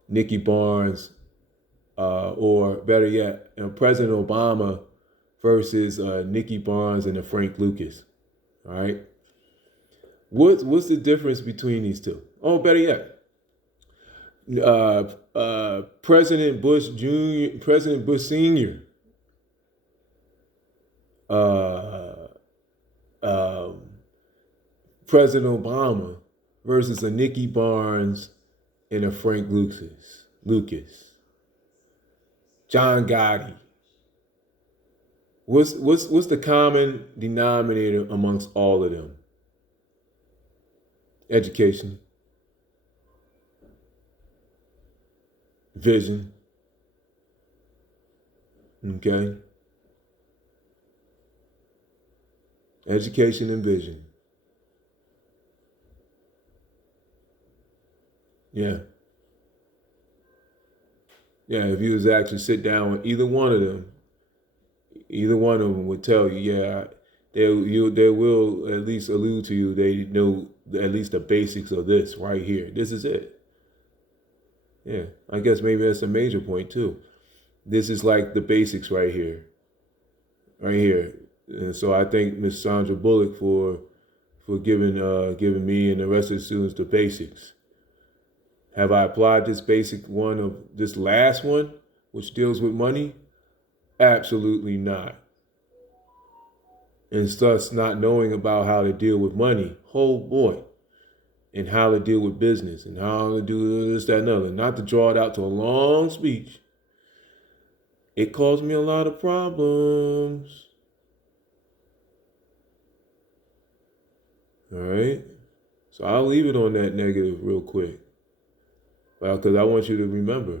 Nicky Barnes, or better yet, President Obama versus Nicky Barnes and Frank Lucas. All right. What's the difference between these two? Oh, better yet, President Bush Jr., President Bush Sr., um, President Obama versus a Nicky Barnes and a Frank Lucas, John Gotti. What's the common denominator amongst all of them? Education, vision, okay? Education and vision. Yeah. Yeah, if you was to actually sit down with either one of them would tell you, yeah, they will at least allude to you. They know at least the basics of this right here. This is it. Yeah, I guess maybe that's a major point too. This is like the basics right here, right here. And so I thank Miss Sandra Bullock for giving me and the rest of the students the basics. Have I applied this basic one of this last one, which deals with money? Absolutely not. And thus not knowing about how to deal with money, oh boy, and how to deal with business and how to do this, that, and other. Not to draw it out to a long speech. It caused me a lot of problems. All right. So I'll leave it on that negative real quick. Well, because I want you to remember,